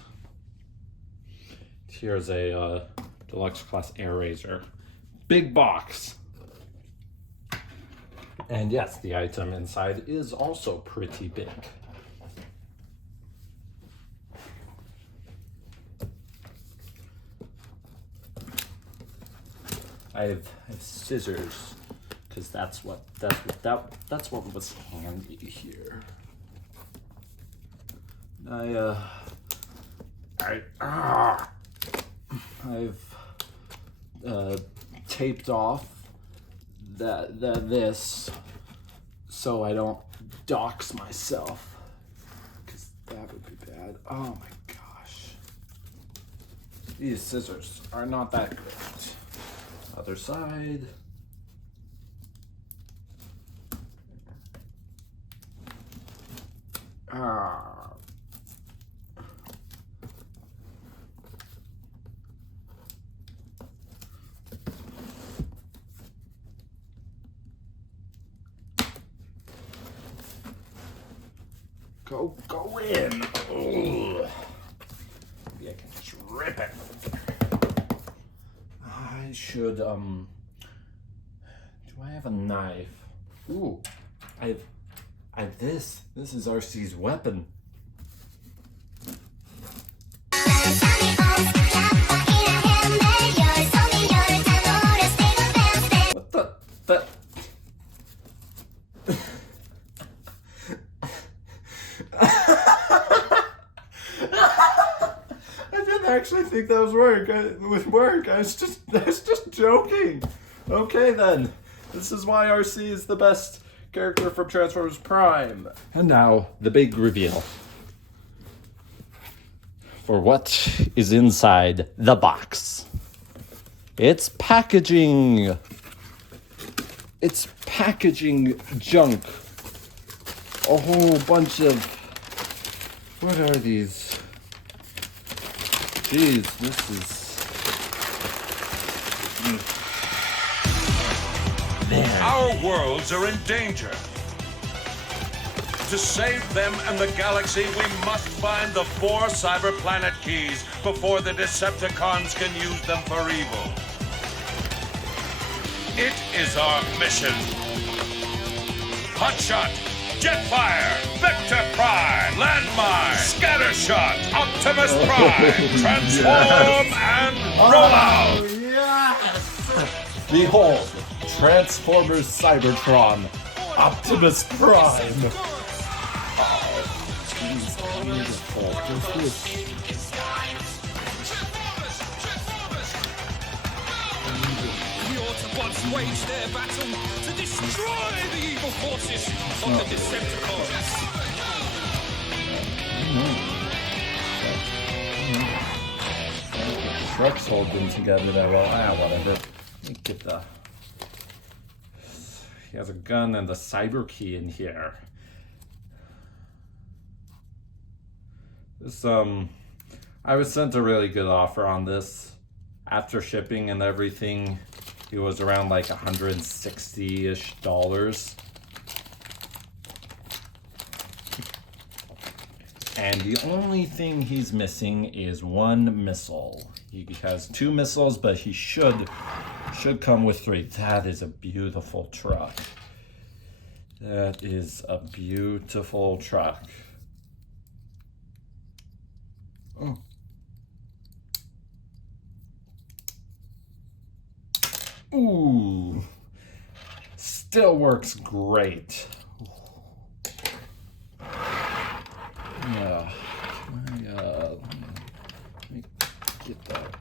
Here's a deluxe class Air Razor. Big box. And yes, the item inside is also pretty big. I have scissors, because that's what was handy here. I've taped off this so I don't dox myself, because that would be bad. Oh my gosh, these scissors are not that great. Other side. Go in. Ugh. Maybe I can just rip it. I should, do I have a knife? Ooh, I have this. This is RC's weapon. What the? I didn't actually think that was work. I was just joking. Okay then. This is why RC is the best character from Transformers Prime. And now, the big reveal. For what is inside the box. It's packaging. It's packaging junk. A whole bunch of... What are these? Jeez, this is... There. Our worlds are in danger. To save them and the galaxy, we must find the 4 cyber planet keys before the Decepticons can use them for evil. It is our mission. Hotshot, Jetfire, Vector Prime, Landmine, Scattershot, Optimus Prime, Transform and roll out! Yes! Behold, Transformers Cybertron, Optimus Prime. What's this? The Autobots wage their battle to destroy the evil forces of the Decepticons. The truck's holding together that well. Whatever. Let me get the... He has a gun and the cyber key in here. This, I was sent a really good offer on this. After shipping and everything, it was around like $160-ish. And the only thing he's missing is one missile. He has 2 missiles, but he should come with 3. That is a beautiful truck. That is a beautiful truck. Oh. Ooh. Still works great. Yeah. Let me get that.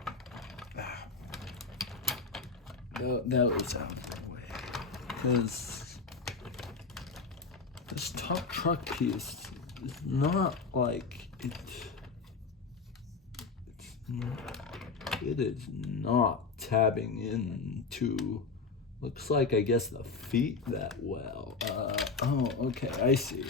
That was out of the way. Because this top truck piece is not like it. It is not tabbing into, looks like, I guess, the feet that well. Oh, okay, I see.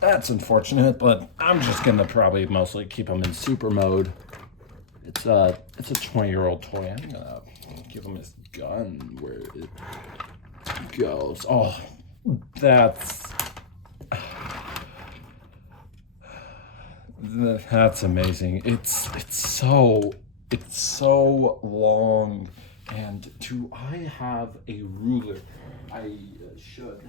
That's unfortunate, but I'm just gonna probably mostly keep him in super mode. It's a 20-year-old toy. I'm gonna give him his gun where it goes. Oh, that's amazing. It's so long. And do I have a ruler? I should.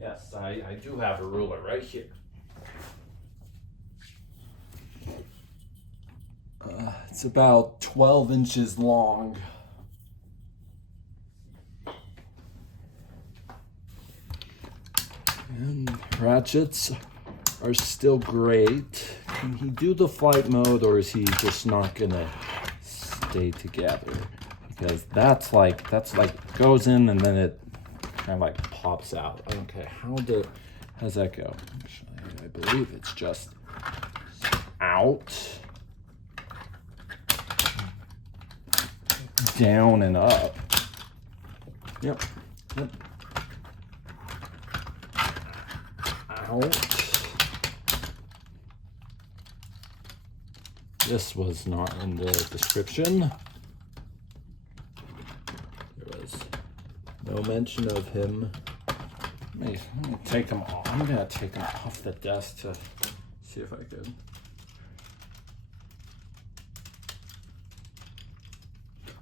Yes, I do have a ruler right here. It's about 12 inches long. And ratchets are still great. Can he do the flight mode, or is he just not gonna stay together? Because that's like goes in and then it kind of like pops out. Okay, how does that go? Actually, I believe it's just out, down and up. Yep. Out. This was not in the description. There was no mention of him. Let me take him off. I'm gonna take him off the desk to see if I could.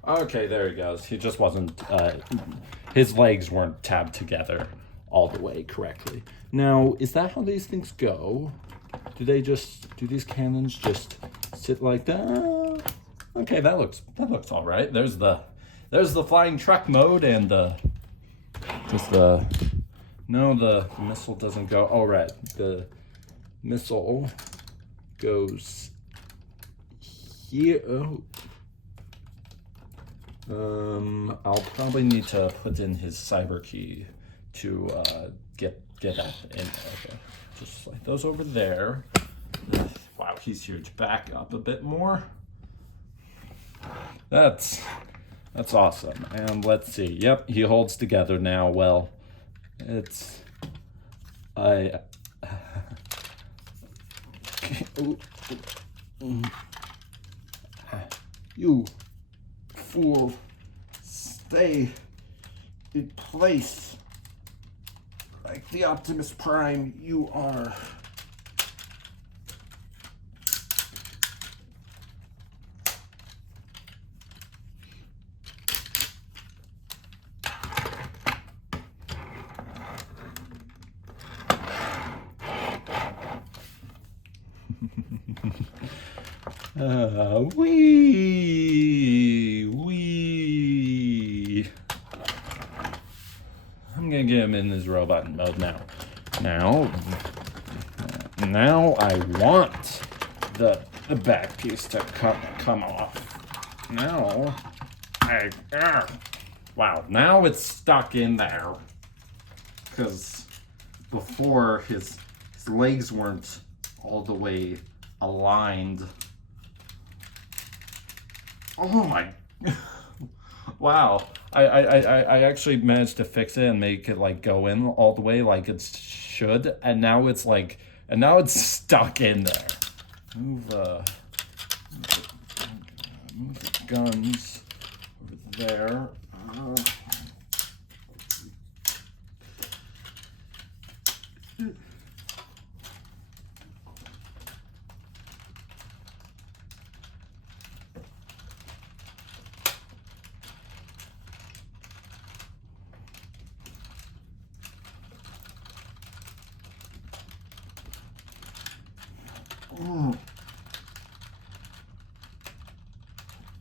Okay, there he goes. He just wasn't, his legs weren't tabbed together all the way correctly. Now, is that how these things go? Do these cannons just sit like that? Okay, that looks all right. There's the flying truck mode and the missile doesn't go. Oh, right. The missile goes here. Oh. I'll probably need to put in his cyber key to get that in. Okay, just slide those over there. Wow, he's huge. Back up a bit more. That's awesome. And let's see. Yep, he holds together now. Well, you fool, stay in place like the Optimus Prime you are. Wee. I'm gonna get him in his robot mode now. Now I want the back piece to come off. Now wow, now it's stuck in there. Because before his legs weren't all the way aligned. Oh my, wow. I actually managed to fix it and make it like go in all the way like it should, and now it's stuck in there. Move the guns over there.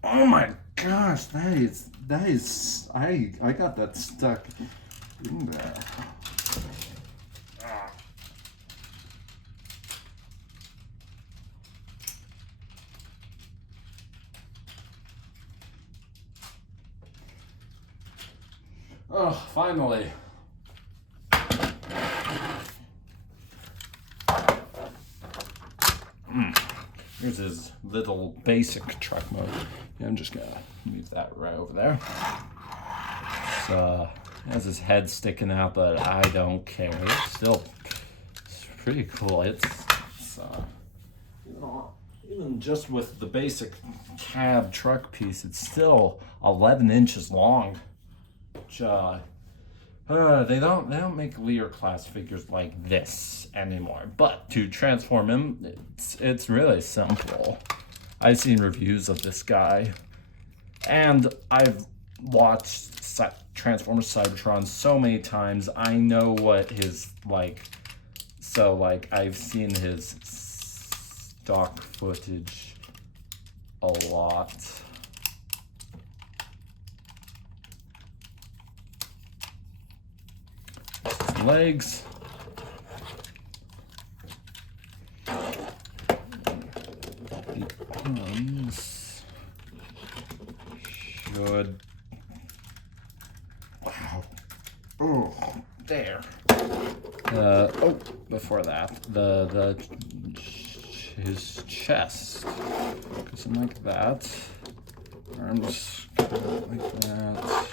Oh my gosh, that is I got that stuck in there. Oh, finally. Here's his little basic truck mode. Yeah, I'm just gonna move that right over there. So, has his head sticking out, but I don't care. It's pretty cool. It's even just with the basic cab truck piece, it's still 11 inches long. Which, they don't make Lear class figures like this anymore. But to transform him, it's really simple. I've seen reviews of this guy, and I've watched Transformers Cybertron so many times. I know what his like. So like I've seen his stock footage a lot. His legs. The arms should. Wow. Oh, there. Oh, before that, his chest goes in like that. Arms like that.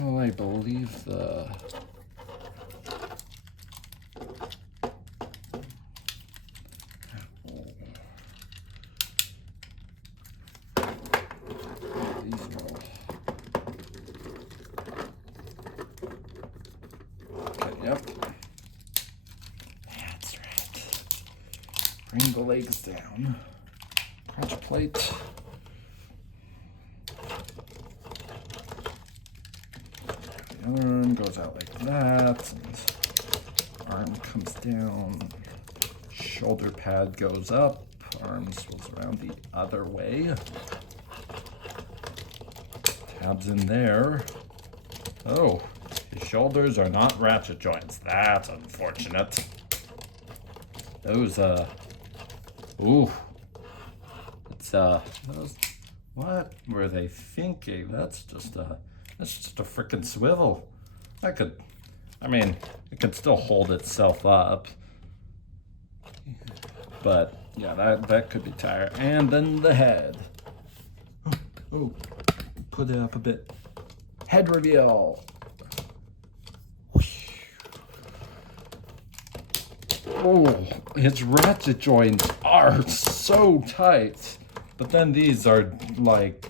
Well, I believe the. Yep. That's right. Bring the legs down. Crunch plate. The arm goes out like that, and arm comes down. Shoulder pad goes up. Arm swivels around the other way. Tabs in there. Oh. His shoulders are not ratchet joints. That's unfortunate. Those, ooh. It's, those, what were they thinking? That's just a frickin' swivel. It could still hold itself up. But, yeah, that could be tired. And then the head. Oh, put it up a bit. Head reveal. Oh, his ratchet joints are so tight. But then these are like,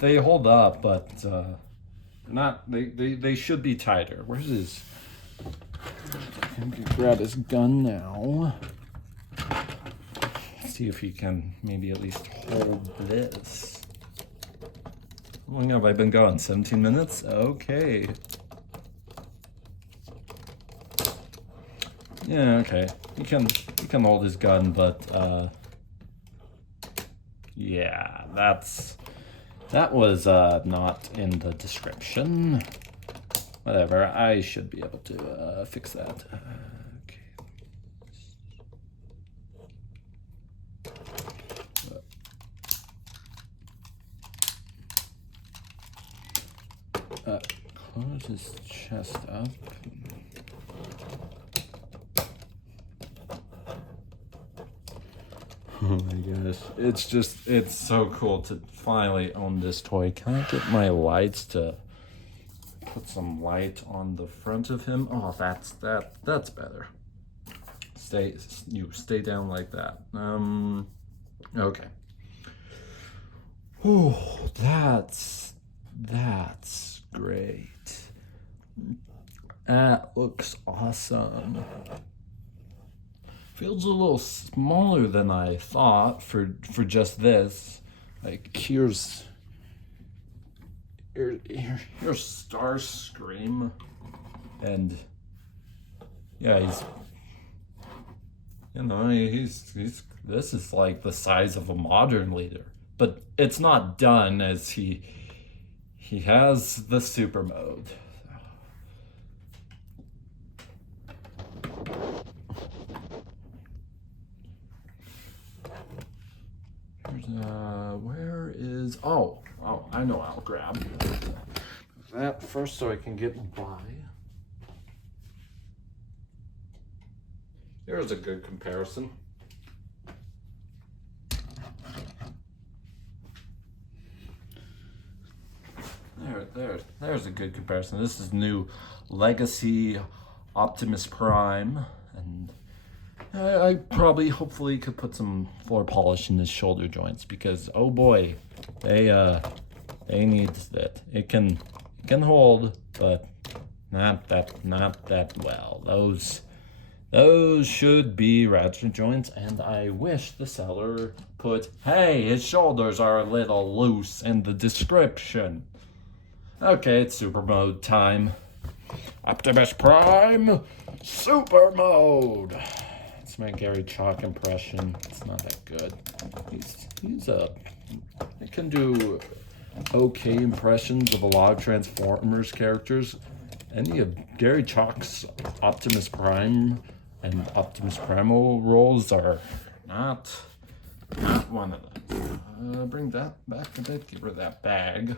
they hold up, but they're not, they should be tighter. Where's his, I can grab his gun now. See if he can maybe at least hold this. How long have I been going? 17 minutes? Okay. Yeah, okay. He can hold his gun, but yeah, that was not in the description. Whatever, I should be able to fix that. Okay. Close his chest up. Oh my gosh, it's so cool to finally own this toy. Can I get my lights to put some light on the front of him? Oh, that's better. Stay down like that. Okay. Oh, that's great. That looks awesome. Feels a little smaller than I thought for just this. Like here's Starscream, and yeah, he's this is like the size of a modern leader, but it's not done as he has the super mode. Where is, oh, I know I'll grab that first so I can get by. Here's a good comparison. There's a good comparison. This is new Legacy Optimus Prime, and I probably, hopefully, could put some floor polish in his shoulder joints because, oh boy, they need that. It can hold, but not that well. Those should be ratchet joints, and I wish the seller put, hey, his shoulders are a little loose in the description. Okay, it's super mode time. Optimus Prime, super mode. It's my Gary Chalk impression. It's not that good. He can do okay impressions of a lot of Transformers characters. Any of Gary Chalk's Optimus Prime and Optimus Primal roles are not one of them. Bring that back a bit. Get rid of that bag.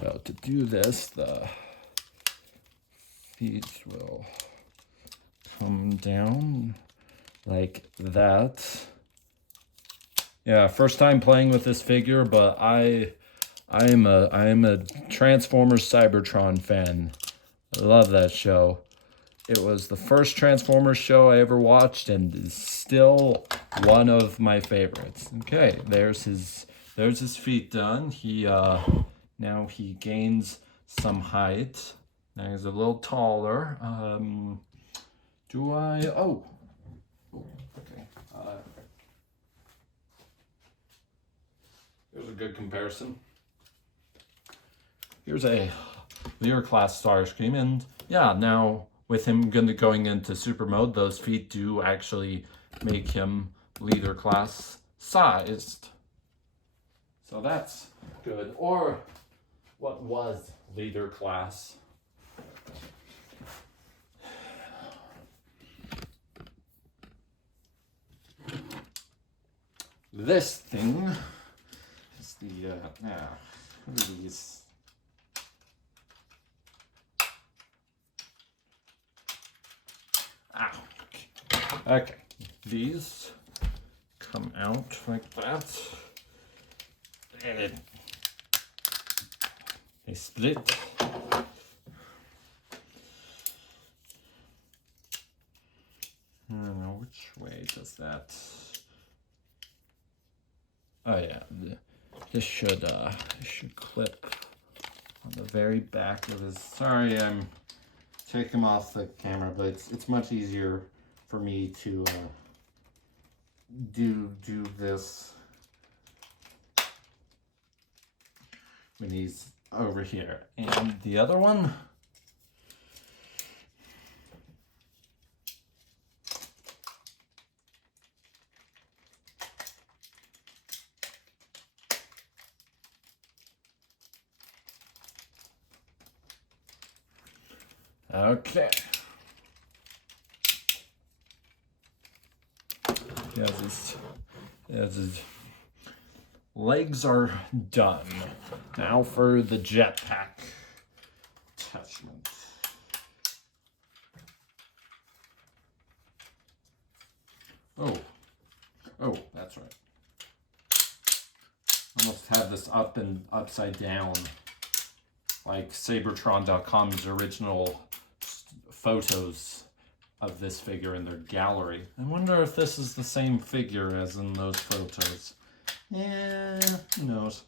So to do this, the feet will come down like that. Yeah, first time playing with this figure, but I am a Transformers Cybertron fan. I love that show. It was the first Transformers show I ever watched, and is still one of my favorites. Okay, there's his feet done. Now he gains some height. Now he's a little taller. Do I? Oh, okay. Here's a good comparison. Here's a Lear class Starscream, and yeah, now with him going into super mode, those feet do actually make him leader class sized. So that's good. Or what was leader class? This thing is the what are these? Ow. Okay, these come out like that, and they split. I don't know which way does that. Oh yeah, this should clip on the very back of his. Sorry, I'm taking him off the camera, but it's much easier for me to do this when he's over here. And the other one, Okay. His legs are done. Now for the jetpack attachment. Oh, that's right. I almost have this up and upside down, like Sabertron.com's original photos of this figure in their gallery. I wonder if this is the same figure as in those photos. Yeah, who knows?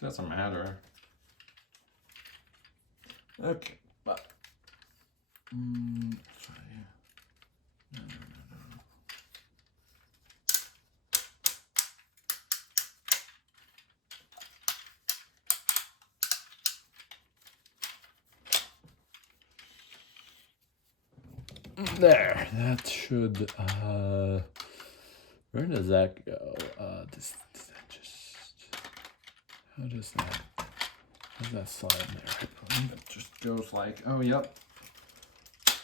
Doesn't matter. Okay, but let's try here. No. There, that should, where does that go? Does that just, how does that slide in there? It just goes like, oh, yep,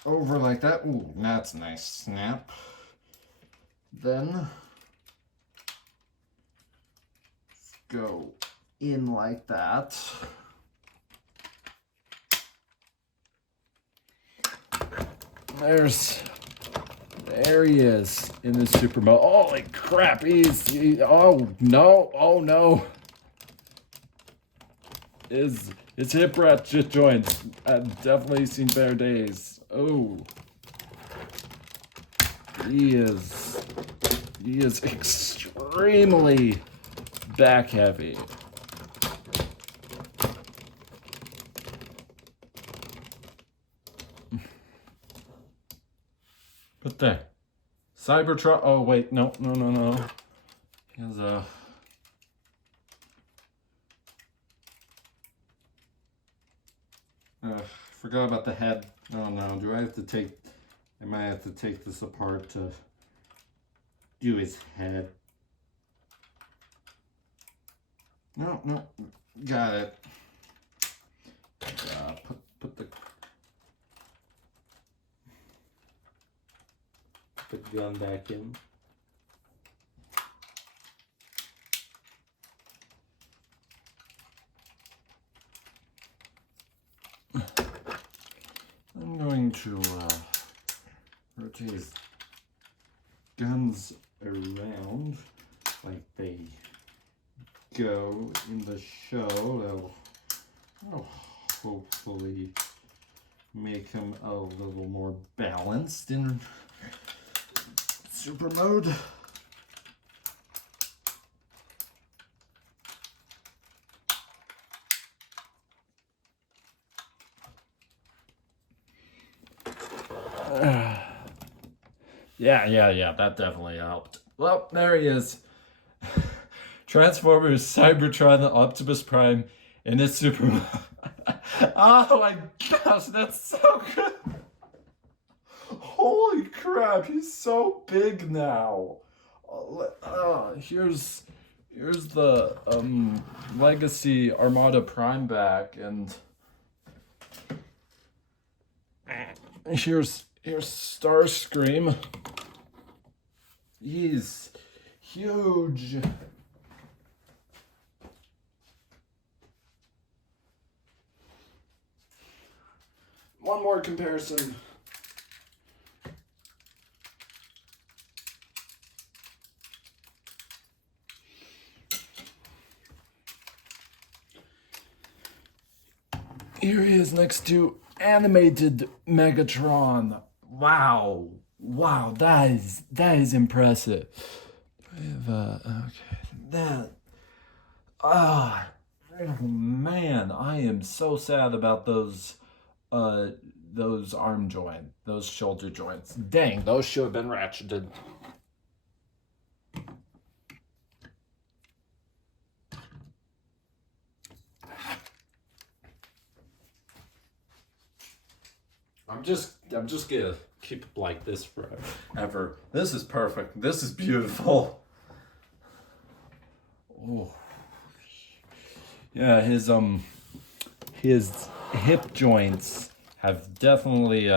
over like that. Ooh, that's a nice snap. Then, go in like that. There he is in the super mode. Holy crap, oh no. His hip ratchet joints, I've definitely seen better days. Oh. He is extremely back heavy. But there. Cybertron. Oh, wait. No. He has a. Forgot about the head. Oh, no. Do I have to take. I might have to take this apart to do his head. No. Got it. Put the gun back in. I'm going to rotate his guns around like they go in the show. That'll hopefully make him a little more balanced in super mode. Yeah, that definitely helped. Well, there he is. Transformers Cybertron the Optimus Prime in his super mode. Oh my gosh, that's so good. Holy crap, he's so big now. Here's the Legacy Armada Prime back, and here's Starscream. He's huge. One more comparison. Here he is next to animated Megatron. Wow, that is impressive. I have okay, oh man, I am so sad about those arm joint, those shoulder joints. Dang, those should have been ratcheted. I'm just gonna keep it like this forever. This is perfect. This is beautiful. Oh. Yeah, his hip joints have definitely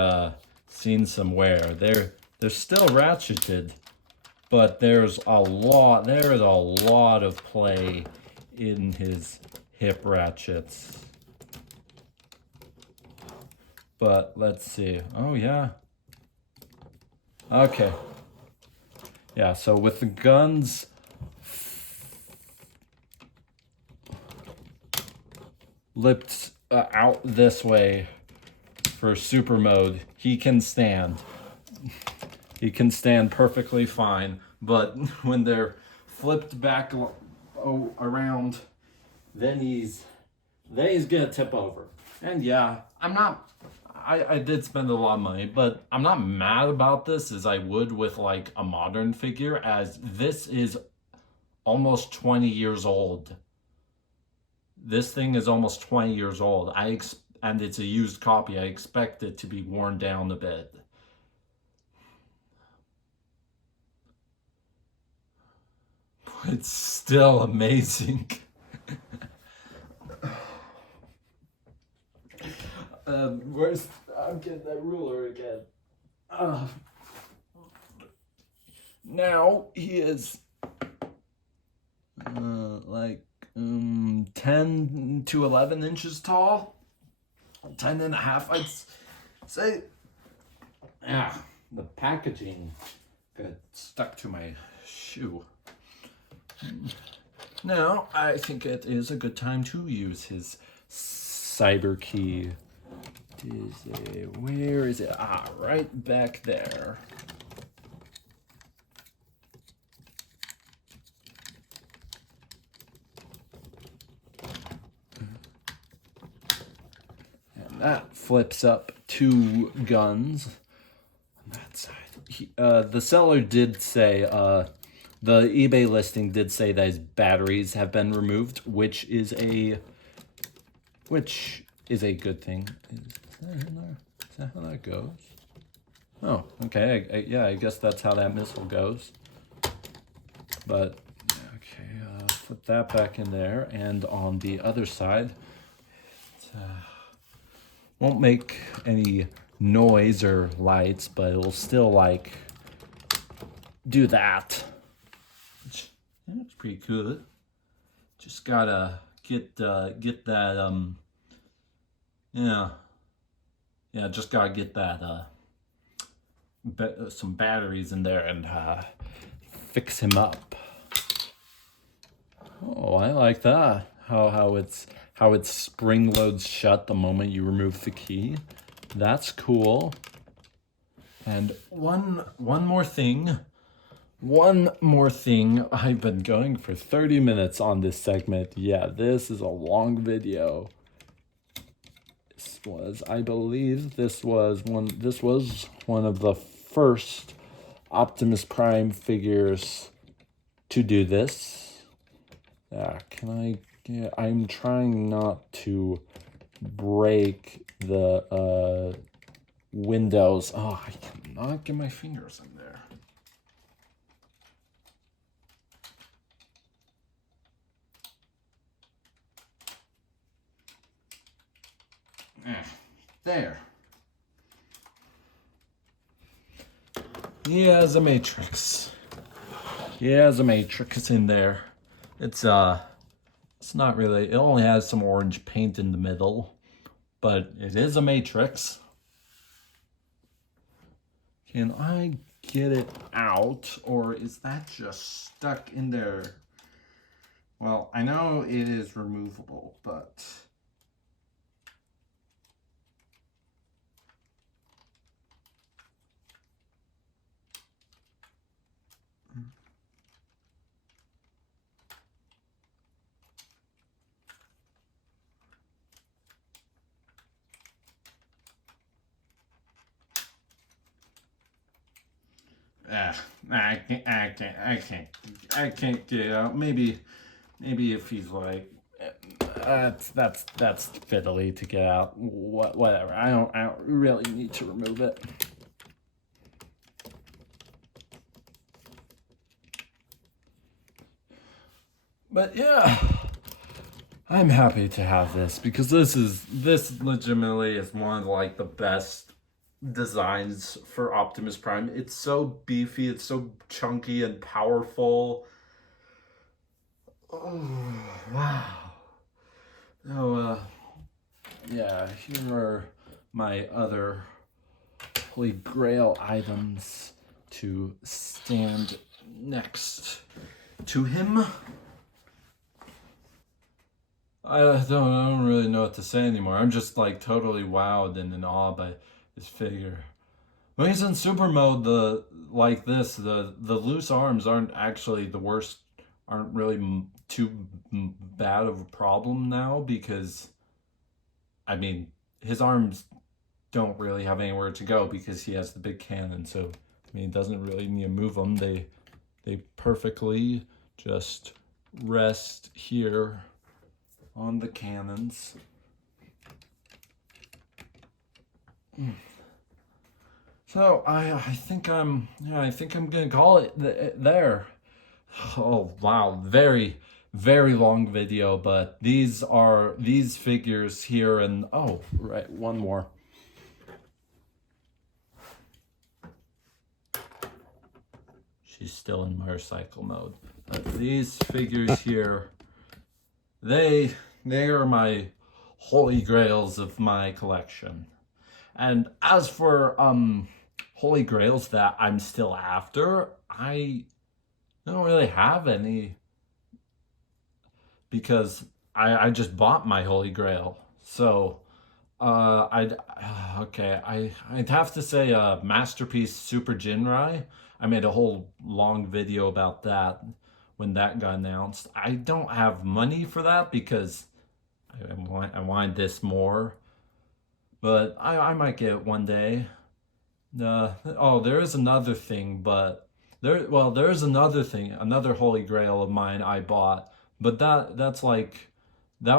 seen some wear. They're still ratcheted, but there's a lot of play in his hip ratchets. But let's see. Oh yeah. Okay. Yeah, so with the guns flipped out this way for super mode, he can stand. He can stand perfectly fine, but when they're flipped back around, then he's gonna tip over. And yeah, I did spend a lot of money, but I'm not mad about this as I would with like a modern figure, as this is almost 20 years old. This thing is almost 20 years old. And it's a used copy. I expect it to be worn down a bit. It's still amazing. I'm getting that ruler again. Now he is like 10 to 11 inches tall. 10 and a half, I'd say. Yeah, the packaging got stuck to my shoe. Now, I think it is a good time to use his cyber key. Where is it? Ah, right back there. And that flips up 2 guns on that side. The seller did say, the eBay listing did say that his batteries have been removed, which is a good thing. Is that how that goes? Oh, okay. Yeah, I guess that's how that missile goes. But okay, put that back in there, and on the other side, it won't make any noise or lights, but it'll still like do that. Which looks pretty good. Just gotta get that just gotta get that some batteries in there and fix him up. Oh, I like that. How it spring loads shut the moment you remove the key. That's cool. And one more thing. I've been going for 30 minutes on this segment. Yeah, this is a long video. I believe this was one of the first Optimus Prime figures to do this. I'm trying not to break the windows. Oh, I cannot get my fingers in there. There. He has a matrix. He has a matrix in there. It's not really, it only has some orange paint in the middle, but it is a matrix. Can I get it out, or is that just stuck in there? Well, I know it is removable, but I can't get it out. Maybe if he's like, that's fiddly to get out. Whatever. I don't really need to remove it. But yeah, I'm happy to have this because this legitimately is one of like the best designs for Optimus Prime. It's so beefy, it's so chunky and powerful. Oh, wow. Oh, yeah, here are my other Holy Grail items to stand next to him. I don't really know what to say anymore. I'm just like totally wowed and in awe by this figure. When he's in super mode, the loose arms aren't actually the worst, aren't really too bad of a problem now, because I mean his arms don't really have anywhere to go because he has the big cannon. So I mean, he doesn't really need to move them. They perfectly just rest here on the cannons. So I think I'm gonna call it there. Oh wow, very long video, but these figures here, and oh right, one more. She's still in motorcycle mode. But these figures here, they are my holy grails of my collection. And as for holy grails that I'm still after, I don't really have any, because I just bought my holy grail. So I'd have to say Masterpiece Super Jinrai. I made a whole long video about that when that got announced. I don't have money for that because I want this more, but I might get it one day. Oh, there is another thing, but there is another thing, another holy grail of mine I bought, but that's like that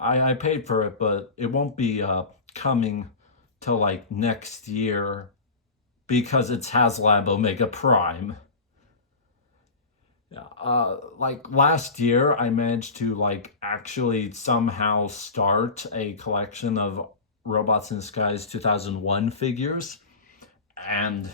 I paid for it, but it won't be coming till like next year because it's HasLab Omega Prime. Like last year, I managed to like actually somehow start a collection of Robots in Disguise 2001 figures, and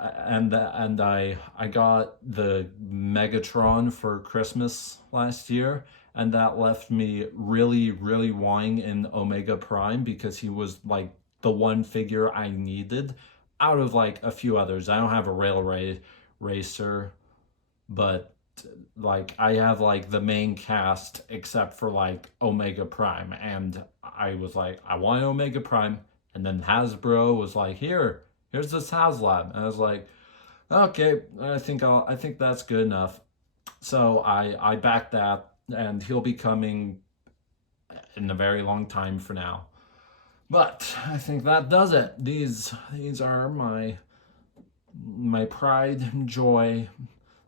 I got the Megatron for Christmas last year, and that left me really wanting in Omega Prime because he was like the one figure I needed out of like a few others. I don't have a railway racer, but like I have like the main cast except for like Omega Prime, and I was like, I want Omega Prime, and then Hasbro was like, here's this HasLab, and I was like, okay, I think that's good enough. So I backed that, and he'll be coming in a very long time for now. But I think that does it. These are my pride and joy,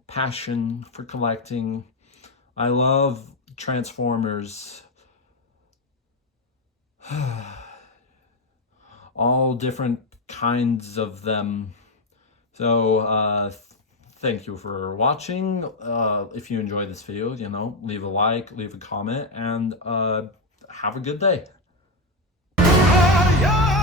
passion for collecting. I love Transformers. All different kinds of them. So thank you for watching. If you enjoyed this video, leave a like, leave a comment, and have a good day. Yeah!